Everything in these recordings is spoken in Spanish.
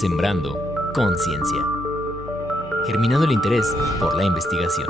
Sembrando conciencia. Germinando el interés por la investigación.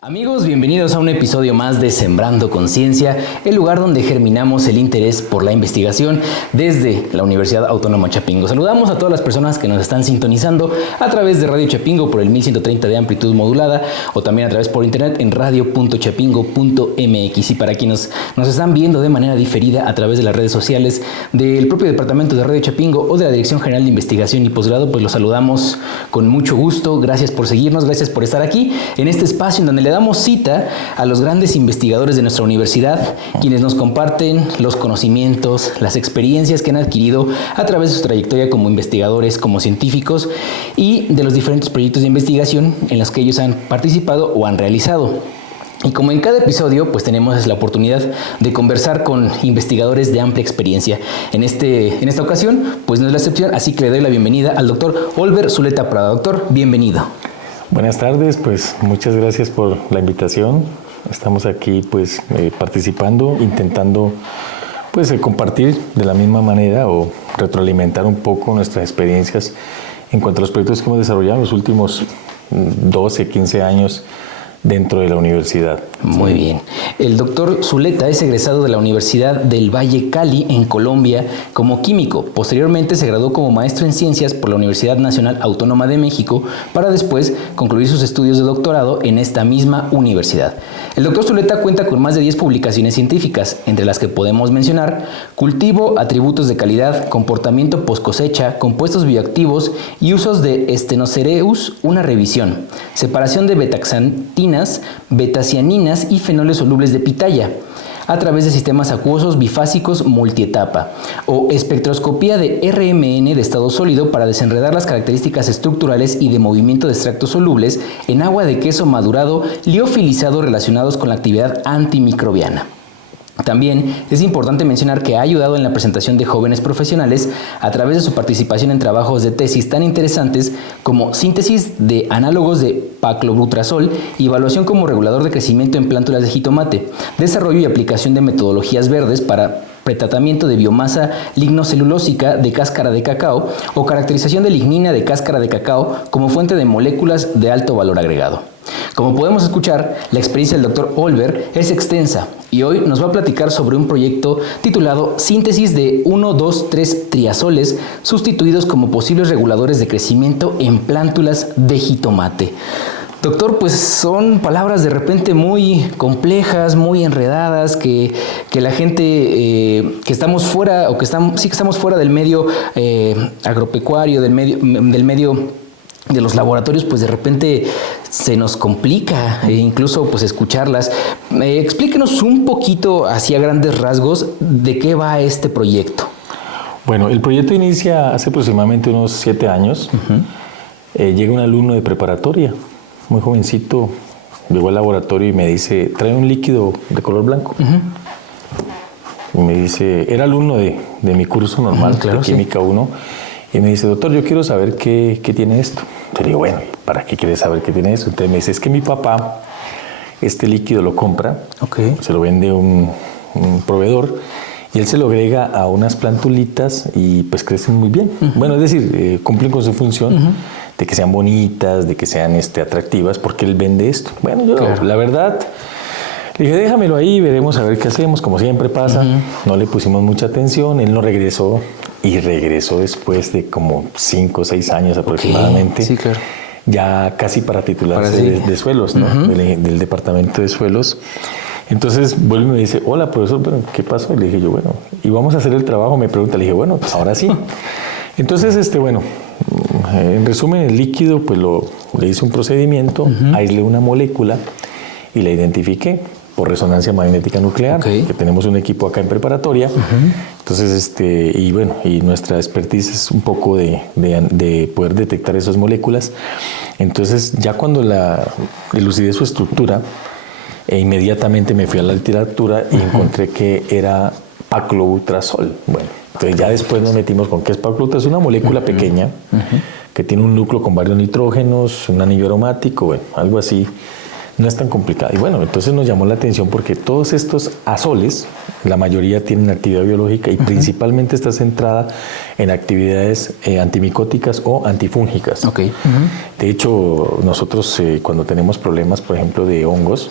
Amigos, bienvenidos a un episodio más de Sembrando Conciencia, el lugar donde germinamos el interés por la investigación desde la Universidad Autónoma Chapingo. Saludamos a todas las personas que nos están sintonizando a través de Radio Chapingo por el 1130 de amplitud modulada o también a través por internet en radio.chapingo.mx. Y para quienes nos están viendo de manera diferida a través de las redes sociales del propio departamento de Radio Chapingo o de la Dirección General de Investigación y Posgrado, pues los saludamos con mucho gusto. Gracias por seguirnos, gracias por estar aquí en este espacio en donde le damos cita a los grandes investigadores de nuestra universidad, quienes nos comparten los conocimientos, las experiencias que han adquirido a través de su trayectoria como investigadores, como científicos y de los diferentes proyectos de investigación en los que ellos han participado o han realizado. Y como en cada episodio, pues tenemos la oportunidad de conversar con investigadores de amplia experiencia. En esta ocasión, pues no es la excepción, así que le doy la bienvenida al doctor Olver Zuleta Prada. Doctor, bienvenido. Buenas tardes, pues muchas gracias por la invitación. Estamos aquí pues participando, intentando pues compartir de la misma manera o retroalimentar un poco nuestras experiencias en cuanto a los proyectos que hemos desarrollado en los últimos 12, 15 años dentro de la universidad. Muy bien. El doctor Zuleta es egresado de la Universidad del Valle Cali, en Colombia, como químico. Posteriormente se graduó como maestro en ciencias por la Universidad Nacional Autónoma de México, para después concluir sus estudios de doctorado en esta misma universidad. El doctor Zuleta cuenta con más de 10 publicaciones científicas, entre las que podemos mencionar cultivo, atributos de calidad, comportamiento post cosecha, compuestos bioactivos y usos de Stenocereus, una revisión, separación de betaxantinas, betacianinas y fenoles solubles de pitaya a través de sistemas acuosos bifásicos multietapa, o espectroscopía de RMN de estado sólido para desenredar las características estructurales y de movimiento de extractos solubles en agua de queso madurado liofilizado relacionados con la actividad antimicrobiana. También es importante mencionar que ha ayudado en la presentación de jóvenes profesionales a través de su participación en trabajos de tesis tan interesantes como síntesis de análogos de paclobutrazol y evaluación como regulador de crecimiento en plántulas de jitomate, desarrollo y aplicación de metodologías verdes para pretratamiento de biomasa lignocelulósica de cáscara de cacao o caracterización de lignina de cáscara de cacao como fuente de moléculas de alto valor agregado. Como podemos escuchar, la experiencia del Dr. Olver es extensa y hoy nos va a platicar sobre un proyecto titulado Síntesis de 1,2,3-triazoles sustituidos como posibles reguladores de crecimiento en plántulas de jitomate. Doctor, pues son palabras de repente muy complejas, muy enredadas, que la gente que estamos fuera, o que estamos fuera del medio agropecuario, del medio de los laboratorios, pues de repente se nos complica incluso pues escucharlas. Explíquenos un poquito, así a grandes rasgos, de qué va este proyecto. Bueno, el proyecto inicia hace aproximadamente unos 7 años. Llega un alumno de preparatoria, muy jovencito, llegó al laboratorio y me dice, trae un líquido de color blanco. Y me dice, era alumno de mi curso normal, claro, de Química 1, y me dice, doctor, yo quiero saber qué tiene esto. Yo le digo, bueno, ¿para qué quieres saber qué tiene esto? Entonces me dice, es que mi papá este líquido lo compra, se lo vende un proveedor, y él se lo agrega a unas plantulitas y pues crecen muy bien. Bueno, es decir, cumplen con su función de que sean bonitas, de que sean atractivas, porque él vende esto. Bueno, yo la verdad le dije, déjamelo ahí, veremos a ver qué hacemos, como siempre pasa. No le pusimos mucha atención, él no regresó, y regresó después de como 5 o 6 años aproximadamente. Sí, claro. Ya casi para titularse de suelos, ¿no? Del departamento de suelos. Entonces vuelve y me dice, hola profesor, bueno, ¿qué pasó? Y le dije yo, bueno, ¿y vamos a hacer el trabajo? Me pregunta, le dije, bueno, pues ahora sí. Entonces, bueno, en resumen, el líquido, pues le hice un procedimiento, aislé una molécula y la identifiqué por resonancia magnética nuclear, que tenemos un equipo acá en preparatoria. Entonces, y bueno, y nuestra expertise es un poco de poder detectar esas moléculas. Entonces, ya cuando elucidé su estructura, inmediatamente me fui a la literatura y encontré que era paclobutrazol. Bueno, entonces ya después nos metimos con qué es paclobutrazol. Es una molécula pequeña que tiene un núcleo con varios nitrógenos, un anillo aromático, bueno, algo así No es tan complicado. Y bueno, entonces nos llamó la atención porque todos estos azoles, la mayoría tienen actividad biológica y principalmente está centrada en actividades antimicóticas o antifúngicas. Okay. De hecho, nosotros cuando tenemos problemas, por ejemplo, de hongos,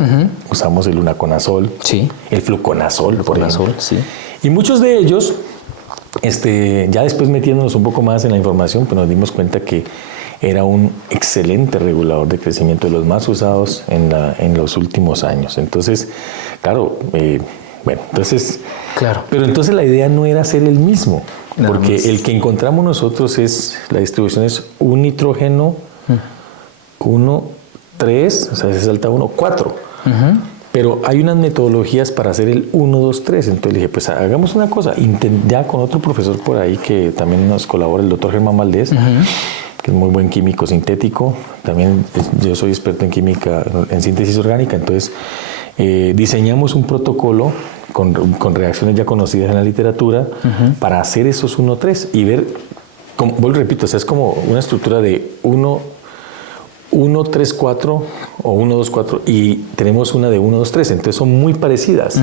usamos el lunaconazol, sí, el fluconazol, sí. Y muchos de ellos, ya después metiéndonos un poco más en la información, pues nos dimos cuenta que era un excelente regulador de crecimiento, de los más usados en los últimos años. Entonces, claro, Claro. Pero entonces la idea no era ser el mismo, Nada porque más. el que encontramos nosotros la distribución es un nitrógeno, 1, 3, o sea, se salta 1, 4. Pero hay unas metodologías para hacer el 1, 2, 3. Entonces le dije, pues hagamos una cosa, ya con otro profesor por ahí que también nos colabora, el doctor Germán Valdés, que es muy buen químico sintético. También yo soy experto en química, en síntesis orgánica. Entonces diseñamos un protocolo con reacciones ya conocidas en la literatura para hacer esos 1, 3 y ver, vuelvo y repito, o sea, es como una estructura de 1, 3, 4 o 1, 2, 4 y tenemos una de 1, 2, 3, entonces son muy parecidas.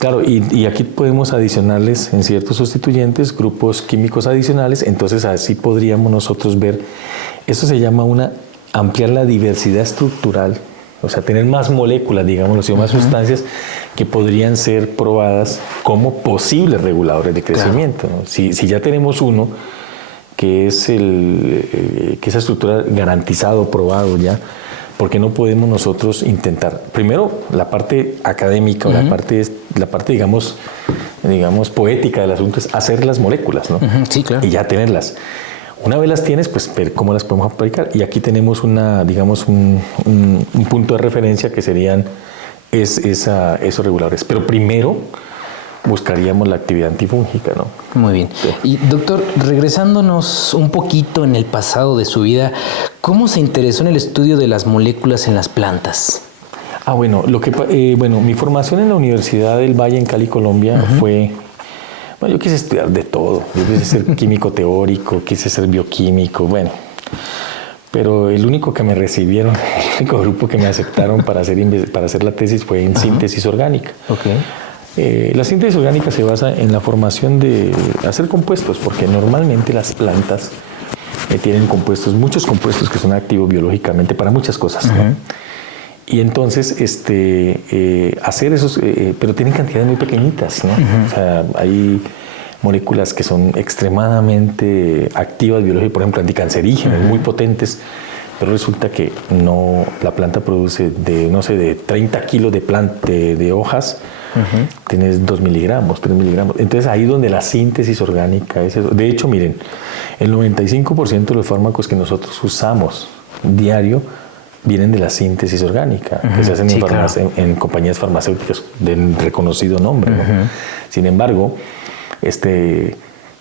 Claro, y aquí podemos adicionarles en ciertos sustituyentes grupos químicos adicionales, entonces así podríamos nosotros ver, eso se llama ampliar la diversidad estructural, o sea, tener más moléculas, digámoslo así, o más sustancias que podrían ser probadas como posibles reguladores de crecimiento. Claro. ¿No? Si ya tenemos uno, que es que esa estructura garantizado, probado ya, ¿por qué no podemos nosotros intentar? Primero, la parte académica o la parte digamos, poética del asunto es hacer las moléculas, ¿no? Sí, claro. Y ya tenerlas. Una vez las tienes, pues ver cómo las podemos aplicar. Y aquí tenemos un punto de referencia que serían esos reguladores. Pero primero buscaríamos la actividad antifúngica, ¿no? Muy bien. Sí. Y doctor, regresándonos un poquito en el pasado de su vida, ¿cómo se interesó en el estudio de las moléculas en las plantas? Bueno, mi formación en la Universidad del Valle en Cali, Colombia, fue... Bueno, yo quise estudiar de todo. Yo quise ser químico teórico, quise ser bioquímico, bueno. Pero el único que me recibieron, el único grupo que me aceptaron para hacer la tesis fue en síntesis orgánica. Okay. La síntesis orgánica se basa en la formación de hacer compuestos, porque normalmente las plantas tienen muchos compuestos que son activos biológicamente para muchas cosas, ¿no? Y entonces hacer esos, pero tienen cantidades muy pequeñitas, ¿no? O sea, hay moléculas que son extremadamente activas biológicamente, por ejemplo, anticancerígenas, muy potentes, pero resulta que la planta produce de 30 kilos de hojas, tienes 2 miligramos, 3 miligramos. Entonces ahí donde la síntesis orgánica es eso. De hecho, miren, el 95% de los fármacos que nosotros usamos diario vienen de la síntesis orgánica, que se hacen en compañías farmacéuticas de reconocido nombre, ¿no? Sin embargo,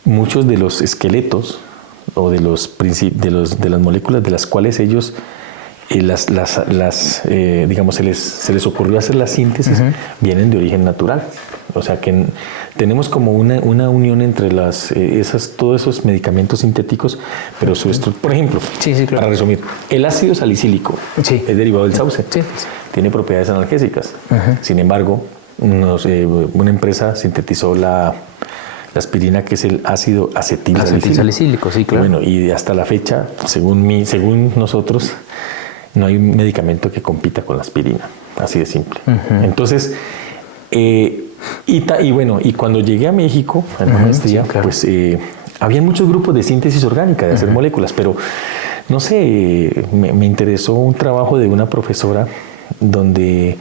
muchos de los esqueletos o de las moléculas de las cuales ellos digamos se les ocurrió hacer la síntesis vienen de origen natural. O sea que tenemos como una unión entre todos esos medicamentos sintéticos, pero su estructura, por ejemplo, claro. Para resumir, el ácido salicílico es derivado del sauce, tiene propiedades analgésicas. Sin embargo, una empresa sintetizó la aspirina, que es el ácido acetilsalicílico. Sí, claro. Bueno, y hasta la fecha, según nosotros, no hay un medicamento que compita con la aspirina, así de simple. Entonces, y cuando llegué a México, en la maestría, pues había muchos grupos de síntesis orgánica, de hacer moléculas, pero no sé, me interesó un trabajo de una profesora donde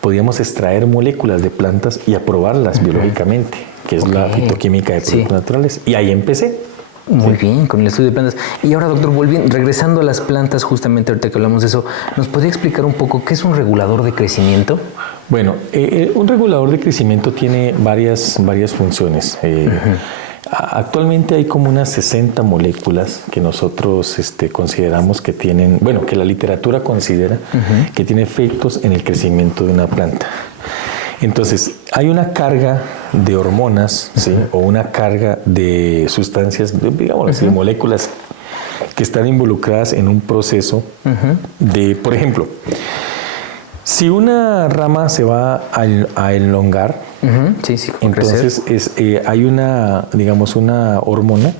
podíamos extraer moléculas de plantas y aprobarlas biológicamente, que es la fitoquímica de productos naturales. Y ahí empecé. Muy bien, con el estudio de plantas. Y ahora, doctor, regresando a las plantas, justamente ahorita que hablamos de eso, ¿nos podría explicar un poco qué es un regulador de crecimiento? Bueno, un regulador de crecimiento tiene varias funciones. Actualmente hay como unas 60 moléculas que nosotros consideramos que tienen, que la literatura considera que tiene efectos en el crecimiento de una planta. Entonces, hay una carga de hormonas, ¿sí? O una carga de sustancias, digamos así, de moléculas que están involucradas en un proceso de, por ejemplo, Si una rama se va a elongar, Sí, entonces hay una, digamos, una hormona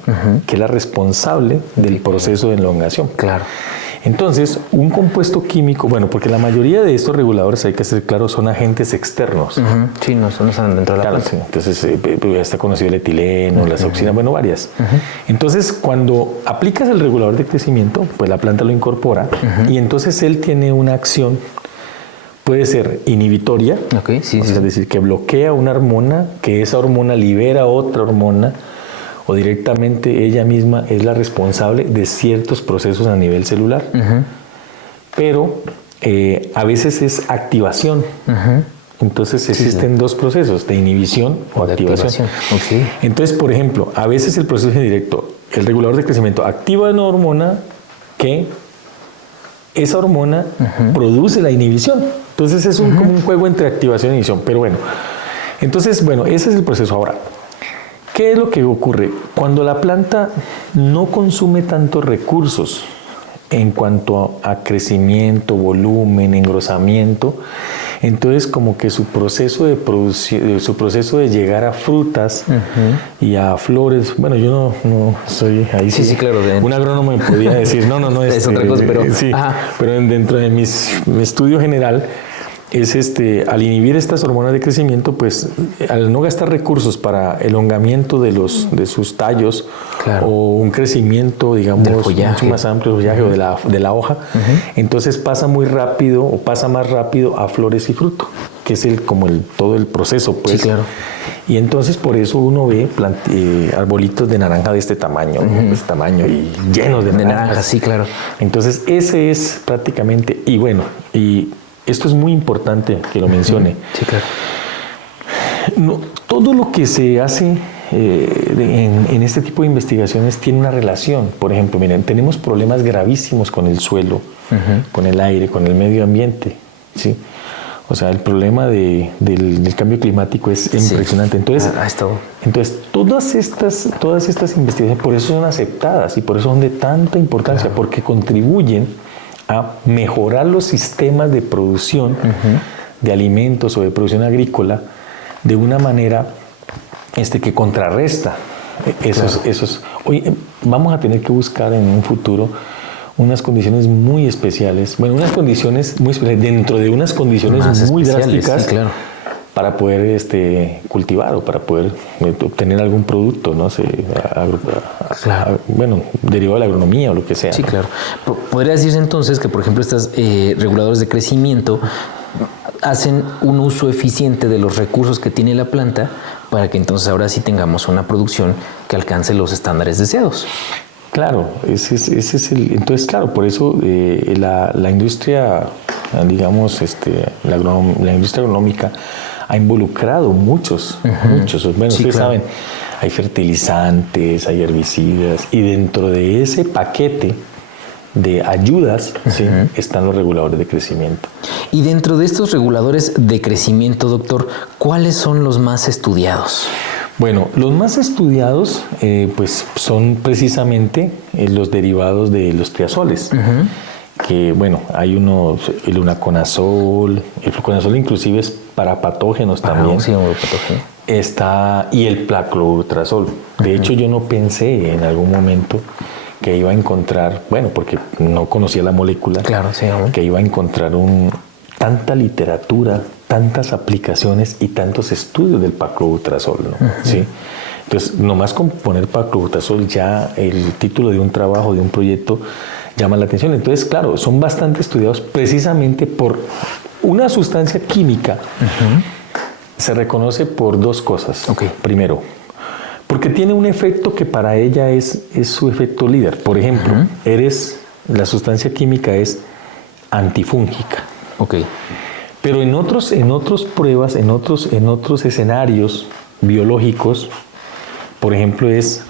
que es la responsable del proceso de elongación. Claro. Entonces, un compuesto químico, bueno, porque la mayoría de estos reguladores, hay que ser claro, son agentes externos. Sí, no están dentro de la planta. Sí. Entonces, ya está conocido el etileno, las auxinas, bueno, varias. Entonces, cuando aplicas el regulador de crecimiento, pues la planta lo incorpora y entonces él tiene una acción, puede ser inhibitoria, es decir, que bloquea una hormona, que esa hormona libera otra hormona, o directamente ella misma es la responsable de ciertos procesos a nivel celular. Pero a veces es activación. Entonces existen dos procesos, de inhibición o activación. Entonces, por ejemplo, a veces el proceso es indirecto. El regulador de crecimiento activa una hormona que esa hormona produce la inhibición. Entonces es como un juego entre activación e inhibición. Pero bueno, entonces, bueno, ese es el proceso. Ahora, ¿qué es lo que ocurre? Cuando la planta no consume tantos recursos en cuanto a crecimiento, volumen, engrosamiento, entonces como que su proceso de producción, su proceso de llegar a frutas y a flores, bueno, yo no soy ahí. Sí, claro. Un agrónomo me podía decir, no es otra cosa, pero sí, pero dentro de mi estudio general es al inhibir estas hormonas de crecimiento, pues al no gastar recursos para elongamiento de sus tallos, claro, o un crecimiento, digamos, mucho más amplio del follaje o de la hoja, entonces pasa muy rápido o pasa más rápido a flores y fruto, que es todo el proceso, pues. Sí, claro. Y entonces por eso uno ve arbolitos de naranja de este tamaño, de este tamaño y llenos de naranjas. Sí, claro. Entonces ese es prácticamente, y bueno, y esto es muy importante que lo mencione. Sí, claro. No, todo lo que se hace en este tipo de investigaciones tiene una relación. Por ejemplo, miren, tenemos problemas gravísimos con el suelo, con el aire, con el medio ambiente, ¿sí? O sea, el problema del cambio climático es impresionante. Entonces, todas estas investigaciones por eso son aceptadas y por eso son de tanta importancia, claro, porque contribuyen a mejorar los sistemas de producción de alimentos o de producción agrícola de una manera que contrarresta esos. Hoy vamos a tener que buscar en un futuro unas condiciones muy especiales, unas condiciones muy especiales dentro de unas condiciones muy drásticas, sí, claro, para poder cultivar o para poder obtener algún producto, no sé, claro, derivado de la agronomía o lo que sea. Sí, ¿no? claro. Podría decirse entonces que, por ejemplo, estos reguladores de crecimiento hacen un uso eficiente de los recursos que tiene la planta para que entonces ahora sí tengamos una producción que alcance los estándares deseados. Claro, ese es el. Entonces, claro, por eso la industria, digamos, la industria agronómica ha involucrado muchos. Bueno, sí, ustedes, claro, saben, hay fertilizantes, hay herbicidas, y dentro de ese paquete de ayudas están los reguladores de crecimiento. Y dentro de estos reguladores de crecimiento, doctor, ¿cuáles son los más estudiados? Bueno, los más estudiados pues son precisamente los derivados de los triazoles. Que bueno, hay el unaconazol, el fluconazol inclusive es para patógenos también. Sí, patógeno. Y el placlorutrazol. De hecho, yo no pensé en algún momento que iba a encontrar, porque no conocía la molécula, claro, sí, que iba a encontrar tanta literatura, tantas aplicaciones y tantos estudios del placlorutrazol, ¿no? ¿Sí? Entonces, nomás con poner placlorutrazol ya el título de un trabajo, de un proyecto, llama la atención. Entonces, claro, son bastante estudiados precisamente por una sustancia química. Se reconoce por dos cosas. Primero, porque tiene un efecto que para ella es su efecto líder. Por ejemplo, la sustancia química es antifúngica. Pero en otras pruebas, en otros escenarios biológicos, por ejemplo, es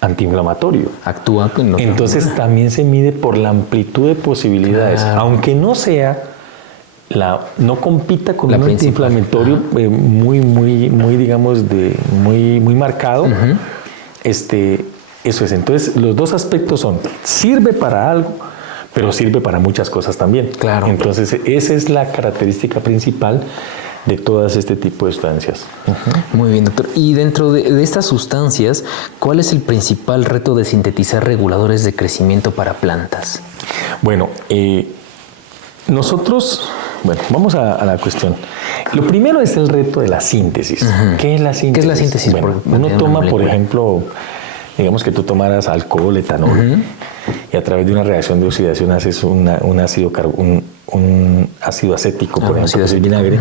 antiinflamatorio. Actúa con los. Entonces también se mide por la amplitud de posibilidades, claro, aunque no sea no compita con un antiinflamatorio muy digamos muy marcado. Eso es. Entonces los dos aspectos son: sirve para algo, pero sirve para muchas cosas también. Claro. Entonces, esa es la característica principal de todas este tipo de sustancias. Muy bien, doctor. Y dentro de estas sustancias, ¿cuál es el principal reto de sintetizar reguladores de crecimiento para plantas? Bueno, nosotros, vamos a la cuestión. Lo primero es el reto de la síntesis. ¿Qué es la síntesis? ¿Qué es la síntesis? Bueno, uno toma, por ejemplo, digamos que tú tomaras alcohol, etanol, y a través de una reacción de oxidación haces un ácido acético, por ejemplo, que es el vinagre.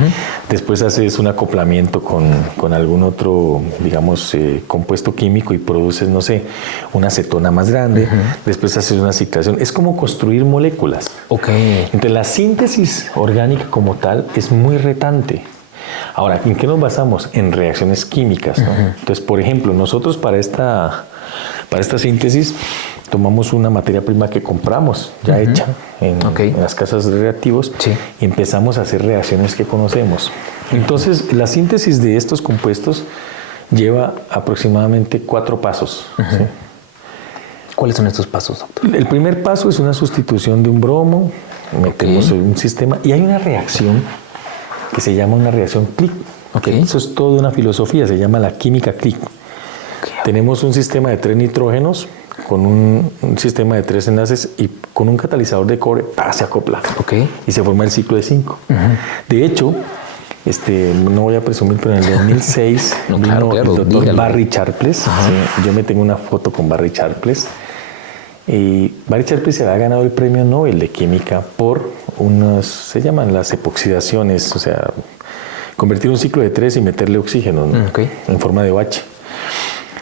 Después haces un acoplamiento con algún otro, digamos, compuesto químico y produces, no sé, una acetona más grande. Después haces una ciclación. Es como construir moléculas. Entonces, la síntesis orgánica como tal es muy retante. Ahora, ¿en qué nos basamos? En reacciones químicas, ¿no? Entonces, por ejemplo, nosotros para esta síntesis tomamos una materia prima que compramos ya hecha en las casas de reactivos y empezamos a hacer reacciones que conocemos. Entonces, la síntesis de estos compuestos lleva aproximadamente 4 pasos. ¿Sí? ¿Cuáles son estos pasos, doctor? El primer paso es una sustitución de un bromo, metemos en un sistema y hay una reacción que se llama una reacción click. Eso es toda una filosofía, se llama la química click. Tenemos un sistema de 3 nitrógenos con un sistema de 3 enlaces y con un catalizador de cobre se acopla y se forma el ciclo de 5. De hecho, no voy a presumir, pero en el 2006 vino el doctor Barry Sharpless. Yo me tengo una foto con Barry Sharpless. Y Barry Sharpless se había ganado el premio Nobel de Química por se llaman las epoxidaciones, o sea, convertir un ciclo de 3 y meterle oxígeno en forma de OH.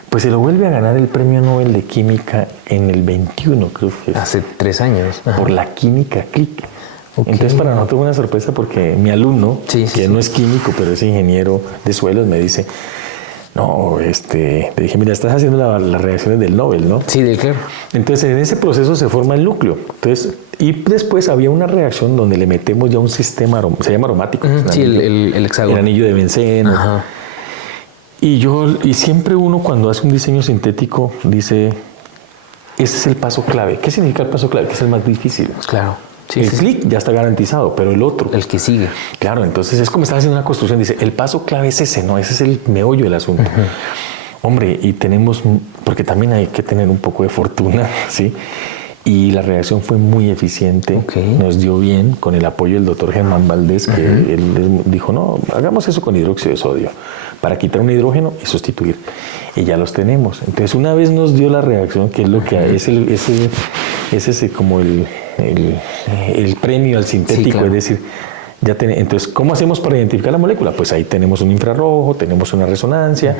Pues se lo vuelve a ganar el premio Nobel de Química en el 21, creo que es. Hace 3 años. Por la química click. Entonces, para nosotros fue una sorpresa porque mi alumno, que no es químico, pero es ingeniero de suelos, me dice, no, le dije, mira, estás haciendo las reacciones del Nobel, ¿no? Sí, del claro. Entonces, en ese proceso se forma el núcleo. Entonces, y después había una reacción donde le metemos ya un sistema, se llama aromático. Sí, el hexágono. El anillo de benceno. Y siempre uno cuando hace un diseño sintético dice, ese es el paso clave. ¿Qué significa el paso clave? Que es el más difícil. Claro. El clic ya está garantizado, pero el otro. El que sigue. Claro, entonces es como estar haciendo una construcción. Dice, el paso clave es ese, ¿no? Ese es el meollo del asunto. Hombre, y tenemos, porque también hay que tener un poco de fortuna, ¿sí? Y la reacción fue muy eficiente, nos dio bien con el apoyo del doctor Germán Valdés, que él dijo, no, hagamos eso con hidróxido de sodio, para quitar un hidrógeno y sustituir. Y ya los tenemos. Entonces, una vez nos dio la reacción, que es lo que es como el premio al sintético, es decir, entonces, ¿cómo hacemos para identificar la molécula? Pues ahí tenemos un infrarrojo, tenemos una resonancia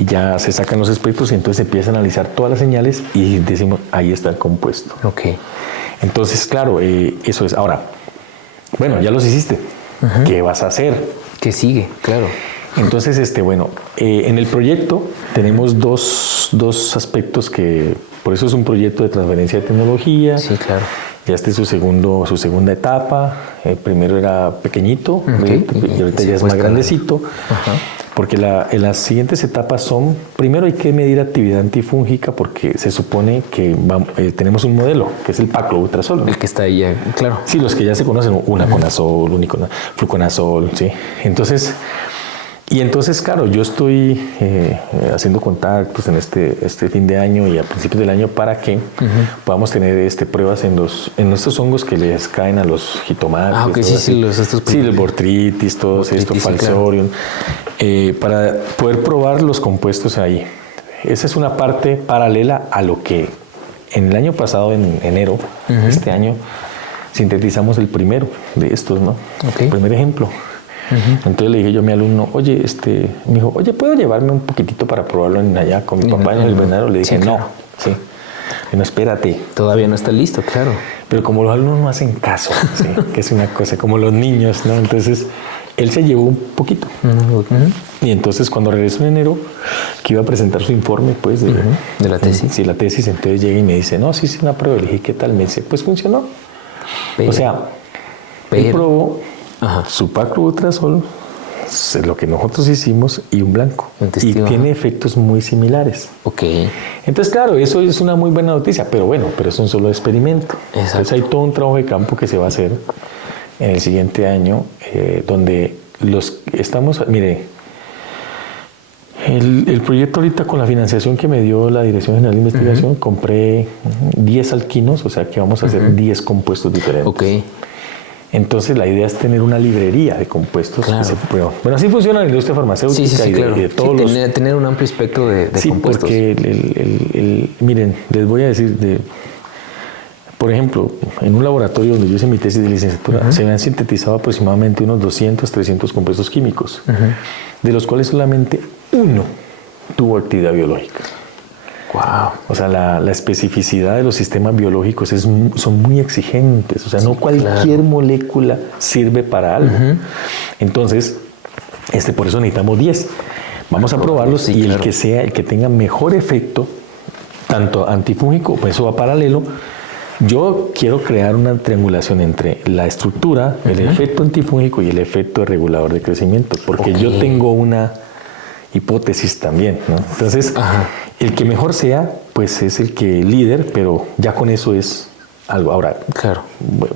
y ya se sacan los espectros y entonces se empieza a analizar todas las señales y decimos, ahí está el compuesto. Entonces, claro, eso es. Ahora, bueno, ya los hiciste. ¿Qué vas a hacer? ¿Qué sigue? Claro. Entonces, en el proyecto tenemos dos aspectos que, por eso es un proyecto de transferencia de tecnología. Sí, claro. Ya su segunda etapa. Primero era pequeñito y ahorita ya es más grandecito. Porque en las siguientes etapas son, primero hay que medir actividad antifúngica porque se supone que tenemos un modelo, que es el paclobutrazol, ¿no? El que está ahí, claro. Sí, los que ya se conocen, unaconazol, fluconazol, sí. Entonces, claro, yo estoy haciendo contactos en este fin de año y a principios del año para que podamos tener pruebas en estos hongos que les caen a los jitomates. El botrytis, todo esto, falciorium, para poder probar los compuestos ahí. Esa es una parte paralela a lo que en el año pasado, en enero, este año, sintetizamos el primero de estos, ¿no? El primer ejemplo. Entonces le dije yo a mi alumno, oye, me dijo, oye, ¿puedo llevarme un poquitito para probarlo allá con mi papá en el invernadero? Le dije, no, no, espérate. Todavía no está listo, claro. Pero como los alumnos no hacen caso, que es una cosa, como los niños, ¿no? Entonces, él se llevó un poquito. Y entonces, cuando regresó en enero, que iba a presentar su informe, pues, de la tesis. Sí, la tesis, entonces llega y me dice, no, sí, una prueba. Le dije, ¿qué tal? Me dice, pues funcionó. Él probó su paclobutrazol lo que nosotros hicimos y un blanco. Y tiene efectos muy similares. Ok. Entonces, claro, eso es una muy buena noticia, pero bueno, pero es un solo experimento. Exacto. Entonces hay todo un trabajo de campo que se va a hacer en el siguiente año, donde mire, el proyecto ahorita con la financiación que me dio la Dirección General de Investigación, compré 10 alquinos, o sea que vamos a hacer 10 compuestos diferentes. Ok. Entonces la idea es tener una librería de compuestos. Claro. Que se prueban. Bueno, así funciona la industria farmacéutica. Sí, y claro. de todos tener un amplio espectro de compuestos. Porque miren, les voy a decir, por ejemplo, en un laboratorio donde yo hice mi tesis de licenciatura, se habían sintetizado aproximadamente unos 200, 300 compuestos químicos, de los cuales solamente uno tuvo actividad biológica. Wow. O sea, la especificidad de los sistemas biológicos son muy exigentes. O sea, no cualquier molécula sirve para algo. Entonces, por eso necesitamos 10. Vamos a probarlos y el que tenga mejor efecto, tanto antifúngico, pues eso va paralelo. Yo quiero crear una triangulación entre la estructura, el efecto antifúngico y el efecto regulador de crecimiento, porque yo tengo una hipótesis también, ¿no? Entonces, el que mejor sea, pues es el que líder, pero ya con eso es algo. Ahora, claro.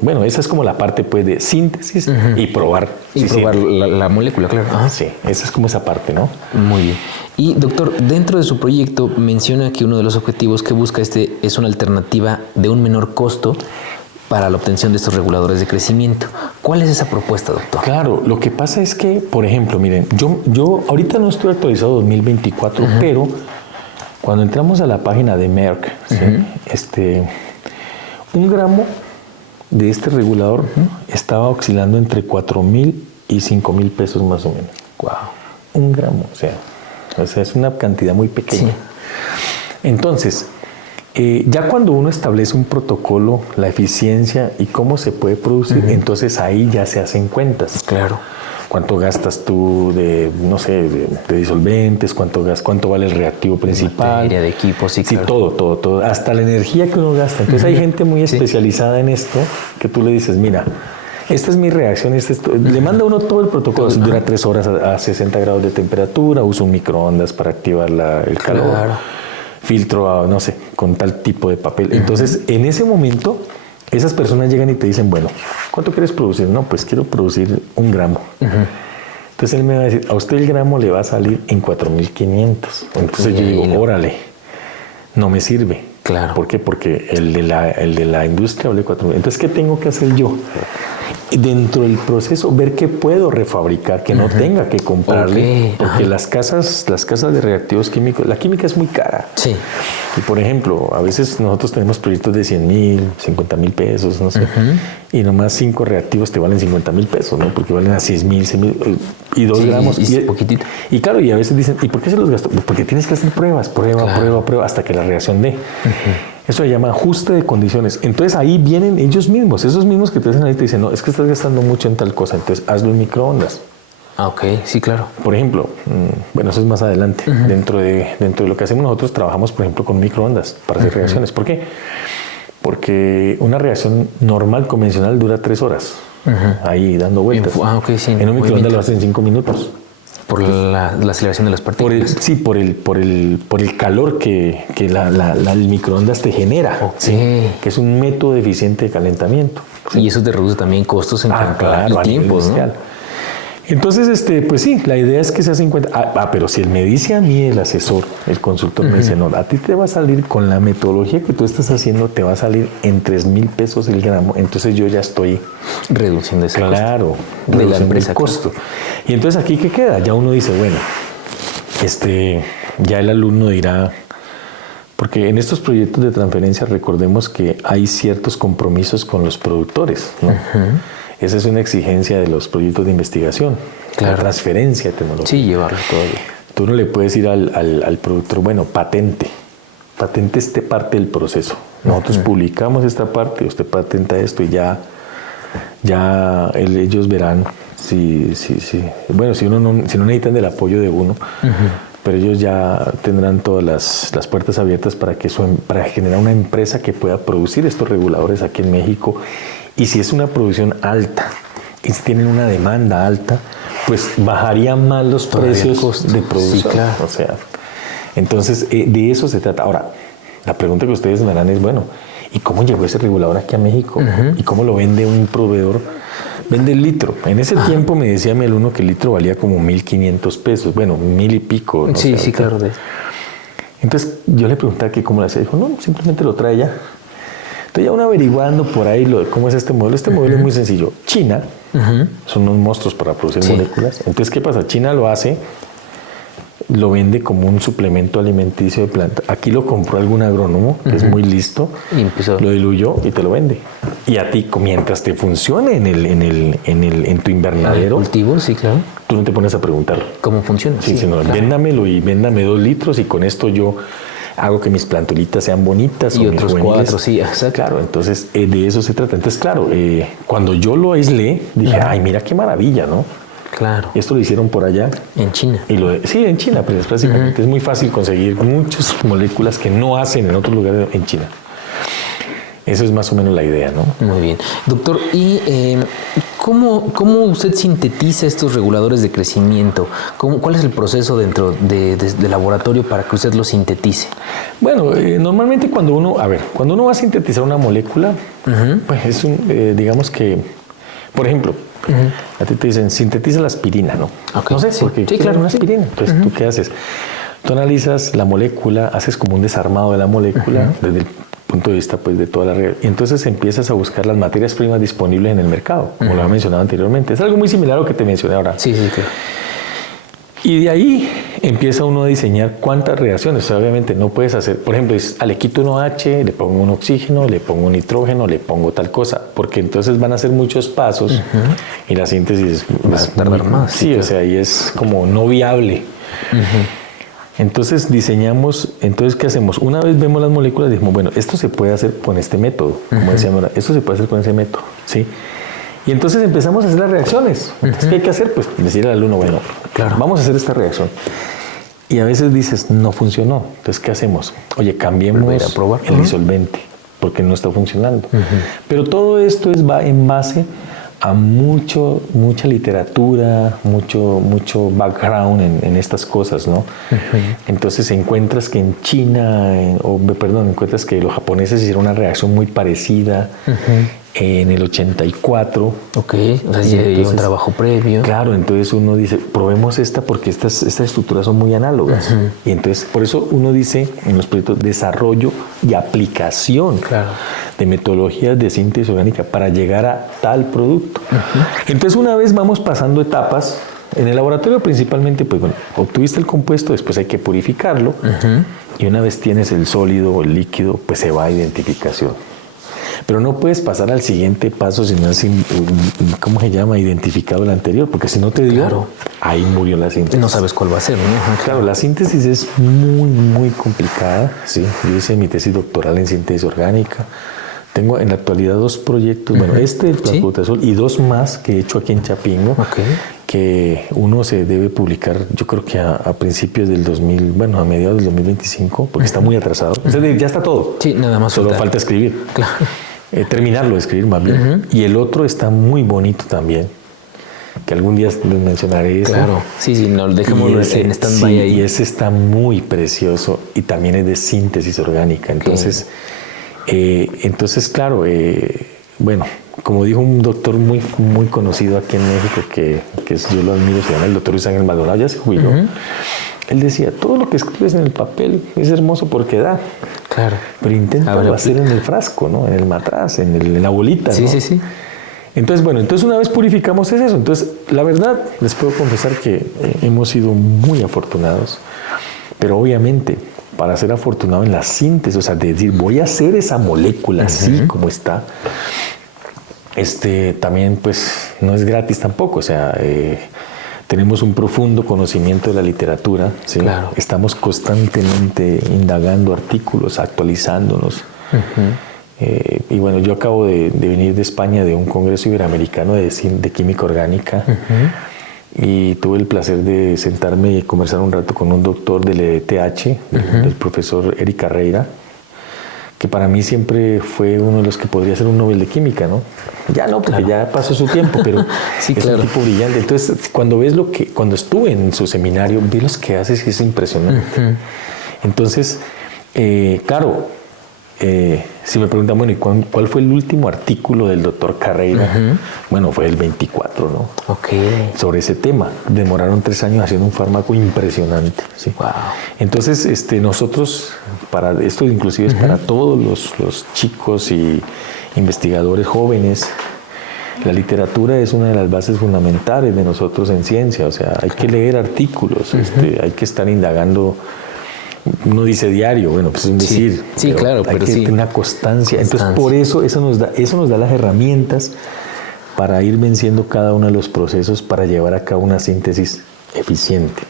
Bueno, esa es como la parte pues de síntesis y probar. Y probar la molécula, claro. Sí, esa es como esa parte, ¿no? Muy bien. Y doctor, dentro de su proyecto menciona que uno de los objetivos que busca es una alternativa de un menor costo para la obtención de estos reguladores de crecimiento. ¿Cuál es esa propuesta, doctor? Claro, lo que pasa es que, por ejemplo, miren, yo ahorita no estoy actualizado 2024, pero cuando entramos a la página de Merck, ¿sí? Un gramo de este regulador estaba oscilando entre 4,000 y 5,000 pesos más o menos. Wow. Un gramo, o sea es una cantidad muy pequeña. Sí. Entonces, ya cuando uno establece un protocolo, la eficiencia y cómo se puede producir, entonces ahí ya se hacen cuentas. Claro. ¿Cuánto gastas tú de disolventes? ¿Cuánto vale el reactivo principal? Materia de equipo, sí, claro. Sí, todo. Hasta la energía que uno gasta. Entonces hay gente muy especializada en esto que tú le dices, mira, esta es mi reacción, le manda uno todo el protocolo. Dura 3 horas a 60 grados de temperatura, uso un microondas para activar el calor. Claro. Filtro, con tal tipo de papel. Entonces, en ese momento, esas personas llegan y te dicen, bueno, ¿cuánto quieres producir? No, pues quiero producir 1 gramo. Entonces él me va a decir, a usted el gramo le va a salir en 4,500. Entonces yo digo, órale, no me sirve. Claro. ¿Por qué? Porque el de la industria vale 4,000. Entonces, ¿qué tengo que hacer yo? Dentro del proceso, ver qué puedo refabricar, que no tenga que comprarle, porque las casas de reactivos químicos, la química es muy cara. Sí. Y por ejemplo, a veces nosotros tenemos proyectos de 100,000, 50,000 pesos, no sé, y nomás 5 reactivos te valen 50,000 pesos, ¿no? Porque valen a 6,000, 6,000 y 2 gramos. Y poquitito. Y claro, y a veces dicen, ¿y por qué se los gastó? Porque tienes que hacer prueba, hasta que la reacción dé. Eso se llama ajuste de condiciones. Entonces ahí vienen ellos mismos, esos mismos que te hacen ahí te dicen, no, es que estás gastando mucho en tal cosa, entonces hazlo en microondas. Ah, ok, sí, claro. Por ejemplo, bueno, eso es más adelante. Dentro de lo que hacemos nosotros, trabajamos, por ejemplo, con microondas para hacer reacciones. ¿Por qué? Porque una reacción normal, convencional, dura 3 horas. Ahí dando vueltas. Sí, en un microondas lo haces en 5 minutos. Por la aceleración de las partículas. Por el calor que el microondas te genera. Sí. Que es un método eficiente de calentamiento. ¿Sí? Y eso te reduce también costos en claro, el tiempo, ¿no? Entonces, pues sí, la idea es que se hacen cuenta. Pero si él me dice a mí, el asesor, el consultor, me dice, no, a ti te va a salir con la metodología que tú estás haciendo, te va a salir en 3,000 pesos el gramo. Entonces yo ya estoy reduciendo ese costo de la empresa, el costo. Y entonces aquí, ¿qué queda? Ya uno dice, bueno, ya el alumno dirá, porque en estos proyectos de transferencia recordemos que hay ciertos compromisos con los productores, ¿no? Esa es una exigencia de los proyectos de investigación, la transferencia de tecnología. Sí, llevarlo todavía. Tú no le puedes ir al productor, bueno, patente esta parte del proceso. Nosotros publicamos esta parte, usted patenta esto y ya ellos verán si bueno, si no necesitan del apoyo de uno, pero ellos ya tendrán todas las puertas abiertas para generar una empresa que pueda producir estos reguladores aquí en México. Y si es una producción alta y si tienen una demanda alta, pues bajarían más los precios de producción. Sí, claro. O sea, entonces de eso se trata. Ahora, la pregunta que ustedes me harán es, bueno, ¿y cómo llegó ese regulador aquí a México? ¿Y cómo lo vende un proveedor? Vende el litro. En ese tiempo me decía mi alumno que el litro valía como 1,500 pesos. Bueno, 1,000 y pico. No Sí, sé, sí, claro. Entonces yo le preguntaba que cómo lo hacía. Dijo, no, simplemente lo trae ya. Entonces ya uno averiguando por ahí cómo es este modelo. Este modelo es muy sencillo. China son unos monstruos para producir moléculas. Entonces, ¿qué pasa? China lo hace, lo vende como un suplemento alimenticio de planta. Aquí lo compró algún agrónomo que es muy listo, Y empezó. lo diluyó y te lo vende. Y a ti, mientras te funcione en tu invernadero, Cultivo, sí, claro. tú no te pones a preguntar. ¿Cómo funciona? Sí, sino claro. véndamelo y véndame 2 litros y con esto yo hago que mis plantulitas sean bonitas. Y o otros mis juveniles. 4, sí, exacto. Claro, entonces de eso se trata. Entonces, claro, cuando yo lo aislé, dije, ay, mira qué maravilla, ¿no? Claro. Esto lo hicieron por allá. En China. Y sí, en China, pues básicamente es muy fácil conseguir muchas moléculas que no hacen en otros lugares en China. Eso es más o menos la idea, ¿no? Muy bien. Doctor, ¿y cómo usted sintetiza estos reguladores de crecimiento? ¿Cuál es el proceso dentro de laboratorio para que usted los sintetice? Bueno, normalmente cuando uno va a sintetizar una molécula, pues es digamos que, por ejemplo, a ti te dicen, sintetiza la aspirina, ¿no? Okay, no sé, sí. porque Sí, claro, una aspirina. Entonces, ¿tú qué haces? Tú analizas la molécula, haces como un desarmado de la molécula desde el punto de vista pues de toda la red. Y entonces empiezas a buscar las materias primas disponibles en el mercado, como lo había mencionado anteriormente. Es algo muy similar a lo que te mencioné ahora. Sí, sí, claro. Y de ahí empieza uno a diseñar cuántas reacciones. O sea, obviamente no puedes hacer, por ejemplo, le quito un OH, le pongo un oxígeno, le pongo un nitrógeno, le pongo tal cosa, porque entonces van a ser muchos pasos y la síntesis Va a tardar más. Sí, o sea, ahí es como no viable. Entonces diseñamos, entonces ¿qué hacemos? Una vez vemos las moléculas, dijimos, bueno, esto se puede hacer con este método, como decíamos ahora, esto se puede hacer con ese método, ¿sí? Y entonces empezamos a hacer las reacciones. Entonces, ¿qué hay que hacer? Pues decirle al alumno, bueno, Claro. vamos a hacer esta reacción. Y a veces dices, no funcionó. Entonces, ¿qué hacemos? Oye, cambiemos Volver a probar. el disolvente, porque no está funcionando. Pero todo esto va en base a mucha literatura, mucho background en estas cosas, ¿no? Entonces encuentras que en China, encuentras que los japoneses hicieron una reacción muy parecida en el 84. Ok, o sea, ya hay un trabajo previo. Claro, entonces uno dice, probemos esta porque estas estructuras son muy análogas. Y entonces, por eso uno dice en los proyectos desarrollo y aplicación de metodologías de síntesis orgánica para llegar a tal producto. Entonces, una vez vamos pasando etapas, en el laboratorio principalmente, pues bueno, obtuviste el compuesto, después hay que purificarlo y una vez tienes el sólido o el líquido, pues se va a identificación. Pero no puedes pasar al siguiente paso si no has, ¿cómo se llama? Identificado el anterior, porque si no te dio, ahí murió la síntesis. No sabes cuál va a ser, ¿no? Claro, la síntesis es muy complicada. Sí, yo hice mi tesis doctoral en síntesis orgánica. Tengo en la actualidad 2 proyectos, bueno, de clascoterol y 2 más que he hecho aquí en Chapingo, que uno se debe publicar, yo creo que a principios del 2000, bueno, a mediados del 2025, porque está muy atrasado. Entonces, ya está todo. Sí, nada más. Solo falta escribir. Claro. Terminarlo de escribir más bien. Y el otro está muy bonito también, que algún día les mencionaré eso. Claro, sí, no, dejémoslo en stand-by ahí. Y ese está muy precioso y también es de síntesis orgánica. Entonces, claro, bueno, como dijo un doctor muy conocido aquí en México, que yo lo admiro, se llama el doctor Luis Ángel Maldonado, ya se jubiló. Él decía, todo lo que escribes en el papel es hermoso porque da. Claro. Pero inténtalo hacer en el frasco, ¿no? En el matraz, en la bolita, ¿no? Sí. Entonces, bueno, una vez purificamos eso. Entonces, la verdad, les puedo confesar que hemos sido muy afortunados. Pero obviamente, para ser afortunado en la síntesis, o sea, de decir, voy a hacer esa molécula así como está, también, pues, no es gratis tampoco. O sea, tenemos un profundo conocimiento de la literatura. ¿Sí? Claro. Estamos constantemente indagando artículos, actualizándonos. Y bueno, yo acabo de venir de España de un congreso iberoamericano de química orgánica y tuve el placer de sentarme y conversar un rato con un doctor del ETH, del profesor Eric Carreira, que para mí siempre fue uno de los que podría ser un Nobel de Química, ¿no? Ya no, porque ya pasó su tiempo, pero sí, es un tipo brillante. Entonces, cuando cuando estuve en su seminario, vi los que haces y es impresionante. Entonces, claro, si me preguntan, bueno, ¿y cuál fue el último artículo del doctor Carreira? Bueno, fue el 24, ¿no? Sobre ese tema. Demoraron 3 años haciendo un fármaco impresionante. ¿Sí? Wow. Entonces, nosotros, esto inclusive es para todos los chicos y investigadores jóvenes, la literatura es una de las bases fundamentales de nosotros en ciencia. O sea, hay que leer artículos, hay que estar indagando. Uno dice diario, bueno, pues es un decir. Sí, claro, hay que tener una constancia. Entonces, por eso eso nos da las herramientas para ir venciendo cada uno de los procesos para llevar a cabo una síntesis eficiente.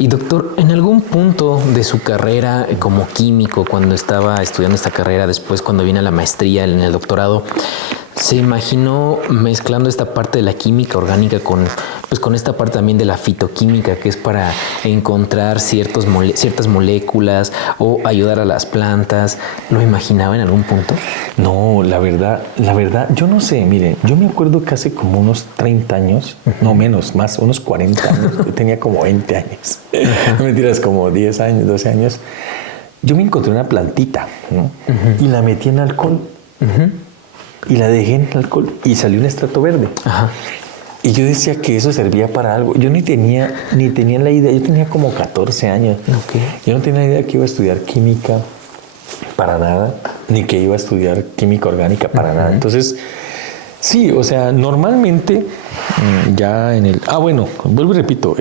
Y doctor, en algún punto de su carrera como químico, cuando estaba estudiando esta carrera, después cuando viene a la maestría, en el doctorado, ¿se imaginó mezclando esta parte de la química orgánica con esta parte también de la fitoquímica, que es para encontrar ciertas moléculas o ayudar a las plantas? ¿Lo imaginaba en algún punto? No, la verdad, yo no sé. Miren, yo me acuerdo que hace como unos 30 años, no menos, más, unos 40 años, yo tenía como 20 años, no mentiras, como 10 años, 12 años, yo me encontré una plantita, ¿no? Y la metí en alcohol. Y la dejé en alcohol y salió un extracto verde. Y yo decía que eso servía para algo. Yo ni tenía la idea. Yo tenía como 14 años. Yo no tenía la idea que iba a estudiar química para nada, ni que iba a estudiar química orgánica para nada. Entonces, sí, o sea, normalmente ya en el... bueno, vuelvo y repito.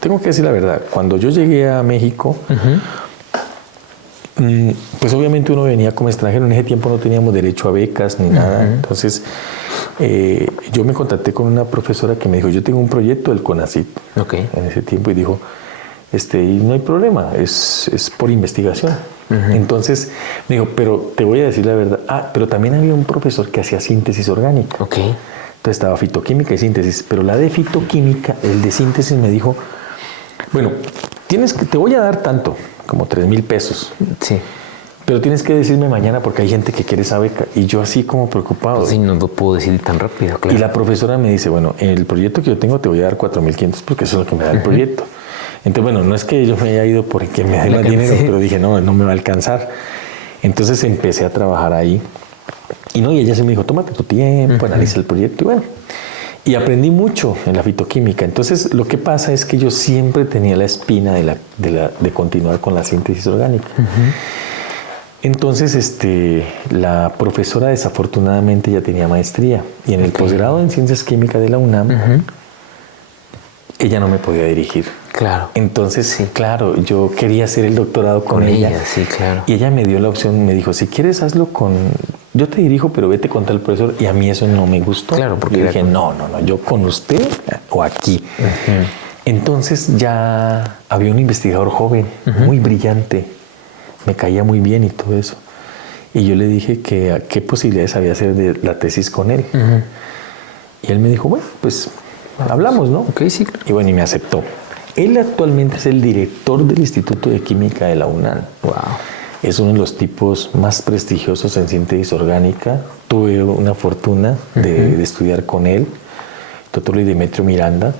Tengo que decir la verdad. Cuando yo llegué a México... pues obviamente uno venía como extranjero. En ese tiempo no teníamos derecho a becas ni nada. Entonces yo me contacté con una profesora que me dijo, yo tengo un proyecto del CONACYT en ese tiempo, y dijo, y no hay problema, es por investigación. Entonces me dijo, pero te voy a decir la verdad, pero también había un profesor que hacía síntesis orgánica. Entonces estaba fitoquímica y síntesis, pero la de fitoquímica, el de síntesis, me dijo, bueno, te voy a dar tanto, como 3,000 pesos. Sí. Pero tienes que decirme mañana porque hay gente que quiere esa beca. Y yo así como preocupado. Sí, no lo puedo decir tan rápido, claro. Y la profesora me dice, bueno, en el proyecto que yo tengo te voy a dar 4,500 porque eso es lo que me da el proyecto. Entonces, bueno, no es que yo me haya ido porque me dé más dinero, pero dije, no me va a alcanzar. Entonces empecé a trabajar ahí. Y ella se me dijo, tómate tu tiempo, analiza el proyecto. Y bueno, y aprendí mucho en la fitoquímica. Entonces, lo que pasa es que yo siempre tenía la espina de continuar con la síntesis orgánica. Entonces, la profesora desafortunadamente ya tenía maestría. Y en el posgrado en Ciencias Químicas de la UNAM, ella no me podía dirigir. Claro. Entonces, claro, yo quería hacer el doctorado con ella. Sí, claro. Y ella me dio la opción, me dijo, si quieres hazlo yo te dirijo, pero vete con tal profesor. Y a mí eso no me gustó. Claro, porque yo dije, no, yo con usted o aquí. Entonces ya había un investigador joven, muy brillante, me caía muy bien y todo eso. Y yo le dije que qué posibilidades había hacer de la tesis con él. Y él me dijo, bueno, pues hablamos, ¿no? Sí. Y bueno, y me aceptó. Él actualmente es el director del Instituto de Química de la UNAM. Wow. Es uno de los tipos más prestigiosos en síntesis orgánica. Tuve una fortuna de estudiar con él, doctor Luis Demetrio Miranda,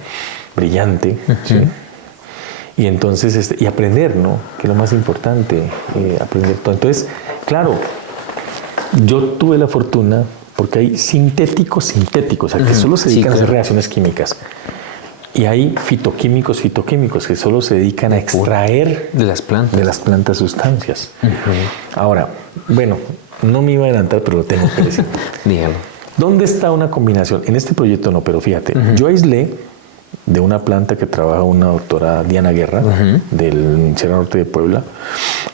brillante, ¿sí? Y entonces, y aprender, ¿no? Que es lo más importante, aprender todo. Entonces, claro, yo tuve la fortuna, porque hay sintéticos, o sea, que solo se dedican a hacer reacciones químicas. Y hay fitoquímicos que solo se dedican a extraer de las plantas sustancias. Ahora, bueno, no me iba a adelantar, pero lo tengo que decir. Dígalo. ¿Dónde está una combinación? En este proyecto no, pero fíjate, yo aislé de una planta que trabaja una doctora Diana Guerra, del Sierra Norte de Puebla.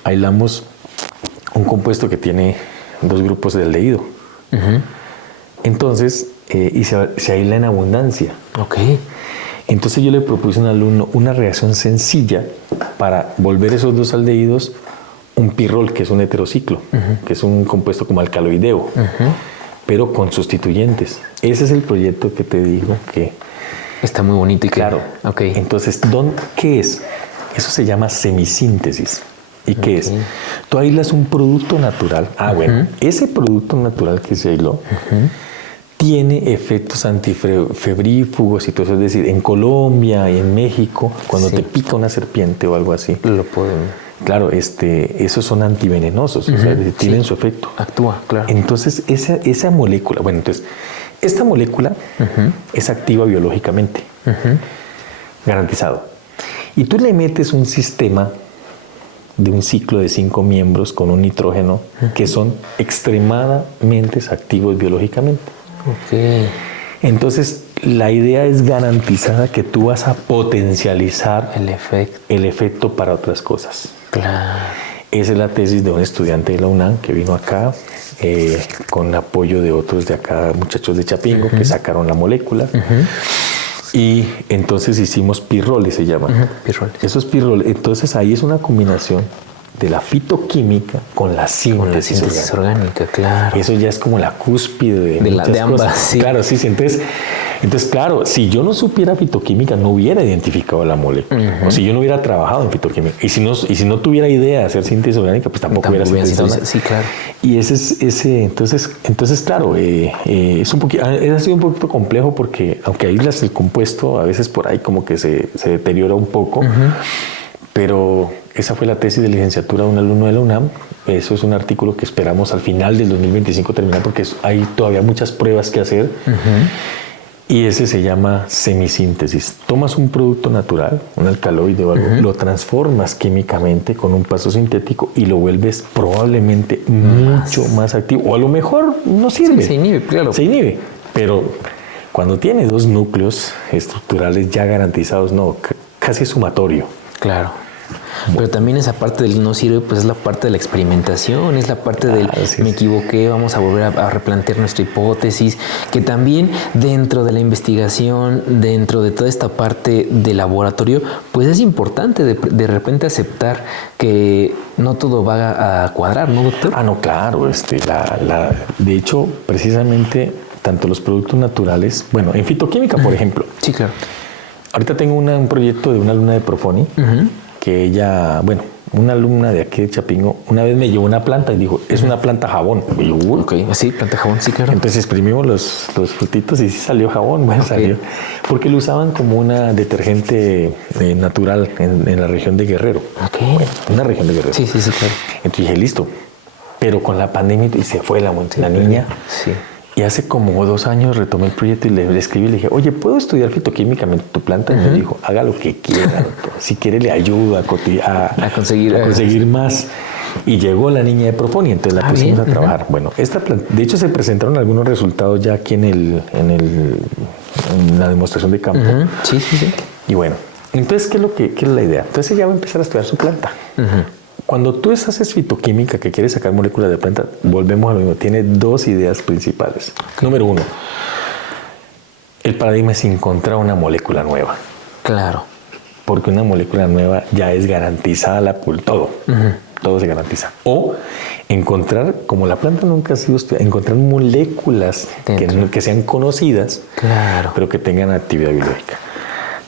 Aislamos un compuesto que tiene 2 grupos de aldehído. Entonces, y se aísla en abundancia. Entonces yo le propuse a un alumno una reacción sencilla para volver esos 2 aldehídos un pirrol, que es un heterociclo, que es un compuesto como alcaloideo, pero con sustituyentes. Ese es el proyecto que te digo que... Está muy bonito y claro. Entonces, ¿qué es? Eso se llama semisíntesis. ¿Y qué es? Tú aíslas un producto natural. Bueno, ese producto natural que se aisló tiene efectos antifebrífugos y todo eso. Es decir, en Colombia y en México, cuando te pica una serpiente o algo así, lo pueden. Claro, esos son antivenenosos, o sea, tienen su efecto. Actúa, claro. Entonces, esa molécula, esta molécula es activa biológicamente, garantizado. Y tú le metes un sistema de un ciclo de 5 miembros con un nitrógeno que son extremadamente activos biológicamente. Entonces, la idea es garantizada que tú vas a potencializar el efecto para otras cosas. Claro. Esa es la tesis de un estudiante de la UNAM que vino acá con apoyo de otros de acá, muchachos de Chapingo, que sacaron la molécula. Y entonces hicimos pirroles, se llaman. Pirroles. Esos pirroles. Entonces ahí es una combinación de la fitoquímica con la síntesis orgánica, claro. Eso ya es como la cúspide de ambas. Sí. Claro, sí. Entonces, claro, si yo no supiera fitoquímica, no hubiera identificado la molécula. O si yo no hubiera trabajado en fitoquímica. Y si no tuviera idea de hacer síntesis orgánica, pues tampoco hubiera sintetizado nada. Sí, claro. Y entonces claro, ha sido un poquito complejo porque, aunque aíslas el compuesto, a veces por ahí como que se deteriora un poco. Pero esa fue la tesis de licenciatura de un alumno de la UNAM. Eso es un artículo que esperamos al final del 2025 terminar porque hay todavía muchas pruebas que hacer. Y ese se llama semisíntesis. Tomas un producto natural, un alcaloide o algo, lo transformas químicamente con un paso sintético y lo vuelves probablemente mucho más activo. O a lo mejor no sirve. Sí, se inhibe, claro. Se inhibe. Pero cuando tiene 2 núcleos estructurales ya garantizados, casi es sumatorio. Claro. Pero también esa parte del no sirve, pues es la parte de la experimentación, es la parte del me equivoqué, vamos a volver a replantear nuestra hipótesis, que también dentro de la investigación, dentro de toda esta parte de laboratorio, pues es importante de repente aceptar que no todo va a cuadrar, ¿no, doctor? No, claro. De hecho, precisamente, tanto los productos naturales, bueno, en fitoquímica, por ejemplo. Sí, claro. Ahorita tengo un proyecto de una alumna de Profoni, que ella, una alumna de aquí de Chapingo, una vez me llevó una planta y dijo, es una planta jabón. Y yo, sí, planta jabón, sí, claro. Entonces exprimimos los frutitos y sí salió jabón, salió. Porque lo usaban como una detergente natural en la región de Guerrero. Una región de Guerrero. Sí, claro. Entonces dije, listo. Pero con la pandemia y se fue la niña. Sí. Y hace como 2 años retomé el proyecto y le escribí y le dije, oye, ¿puedo estudiar fitoquímicamente tu planta? Y me dijo, haga lo que quiera, doctor. Si quiere le ayudo a conseguir más. Y llegó la niña de Profoni, entonces la pusimos a trabajar. Bueno, esta planta, de hecho se presentaron algunos resultados ya aquí en la demostración de campo. Sí. Y bueno, entonces, ¿qué es la idea? Entonces ella va a empezar a estudiar su planta. Cuando tú haces fitoquímica, que quieres sacar moléculas de planta, volvemos a lo mismo. Tiene 2 ideas principales. Número 1, el paradigma es encontrar una molécula nueva. Claro. Porque una molécula nueva ya es garantizada todo. Todo se garantiza. O encontrar, como la planta nunca ha sido estudiada, encontrar moléculas que sean conocidas, claro, pero que tengan actividad biológica.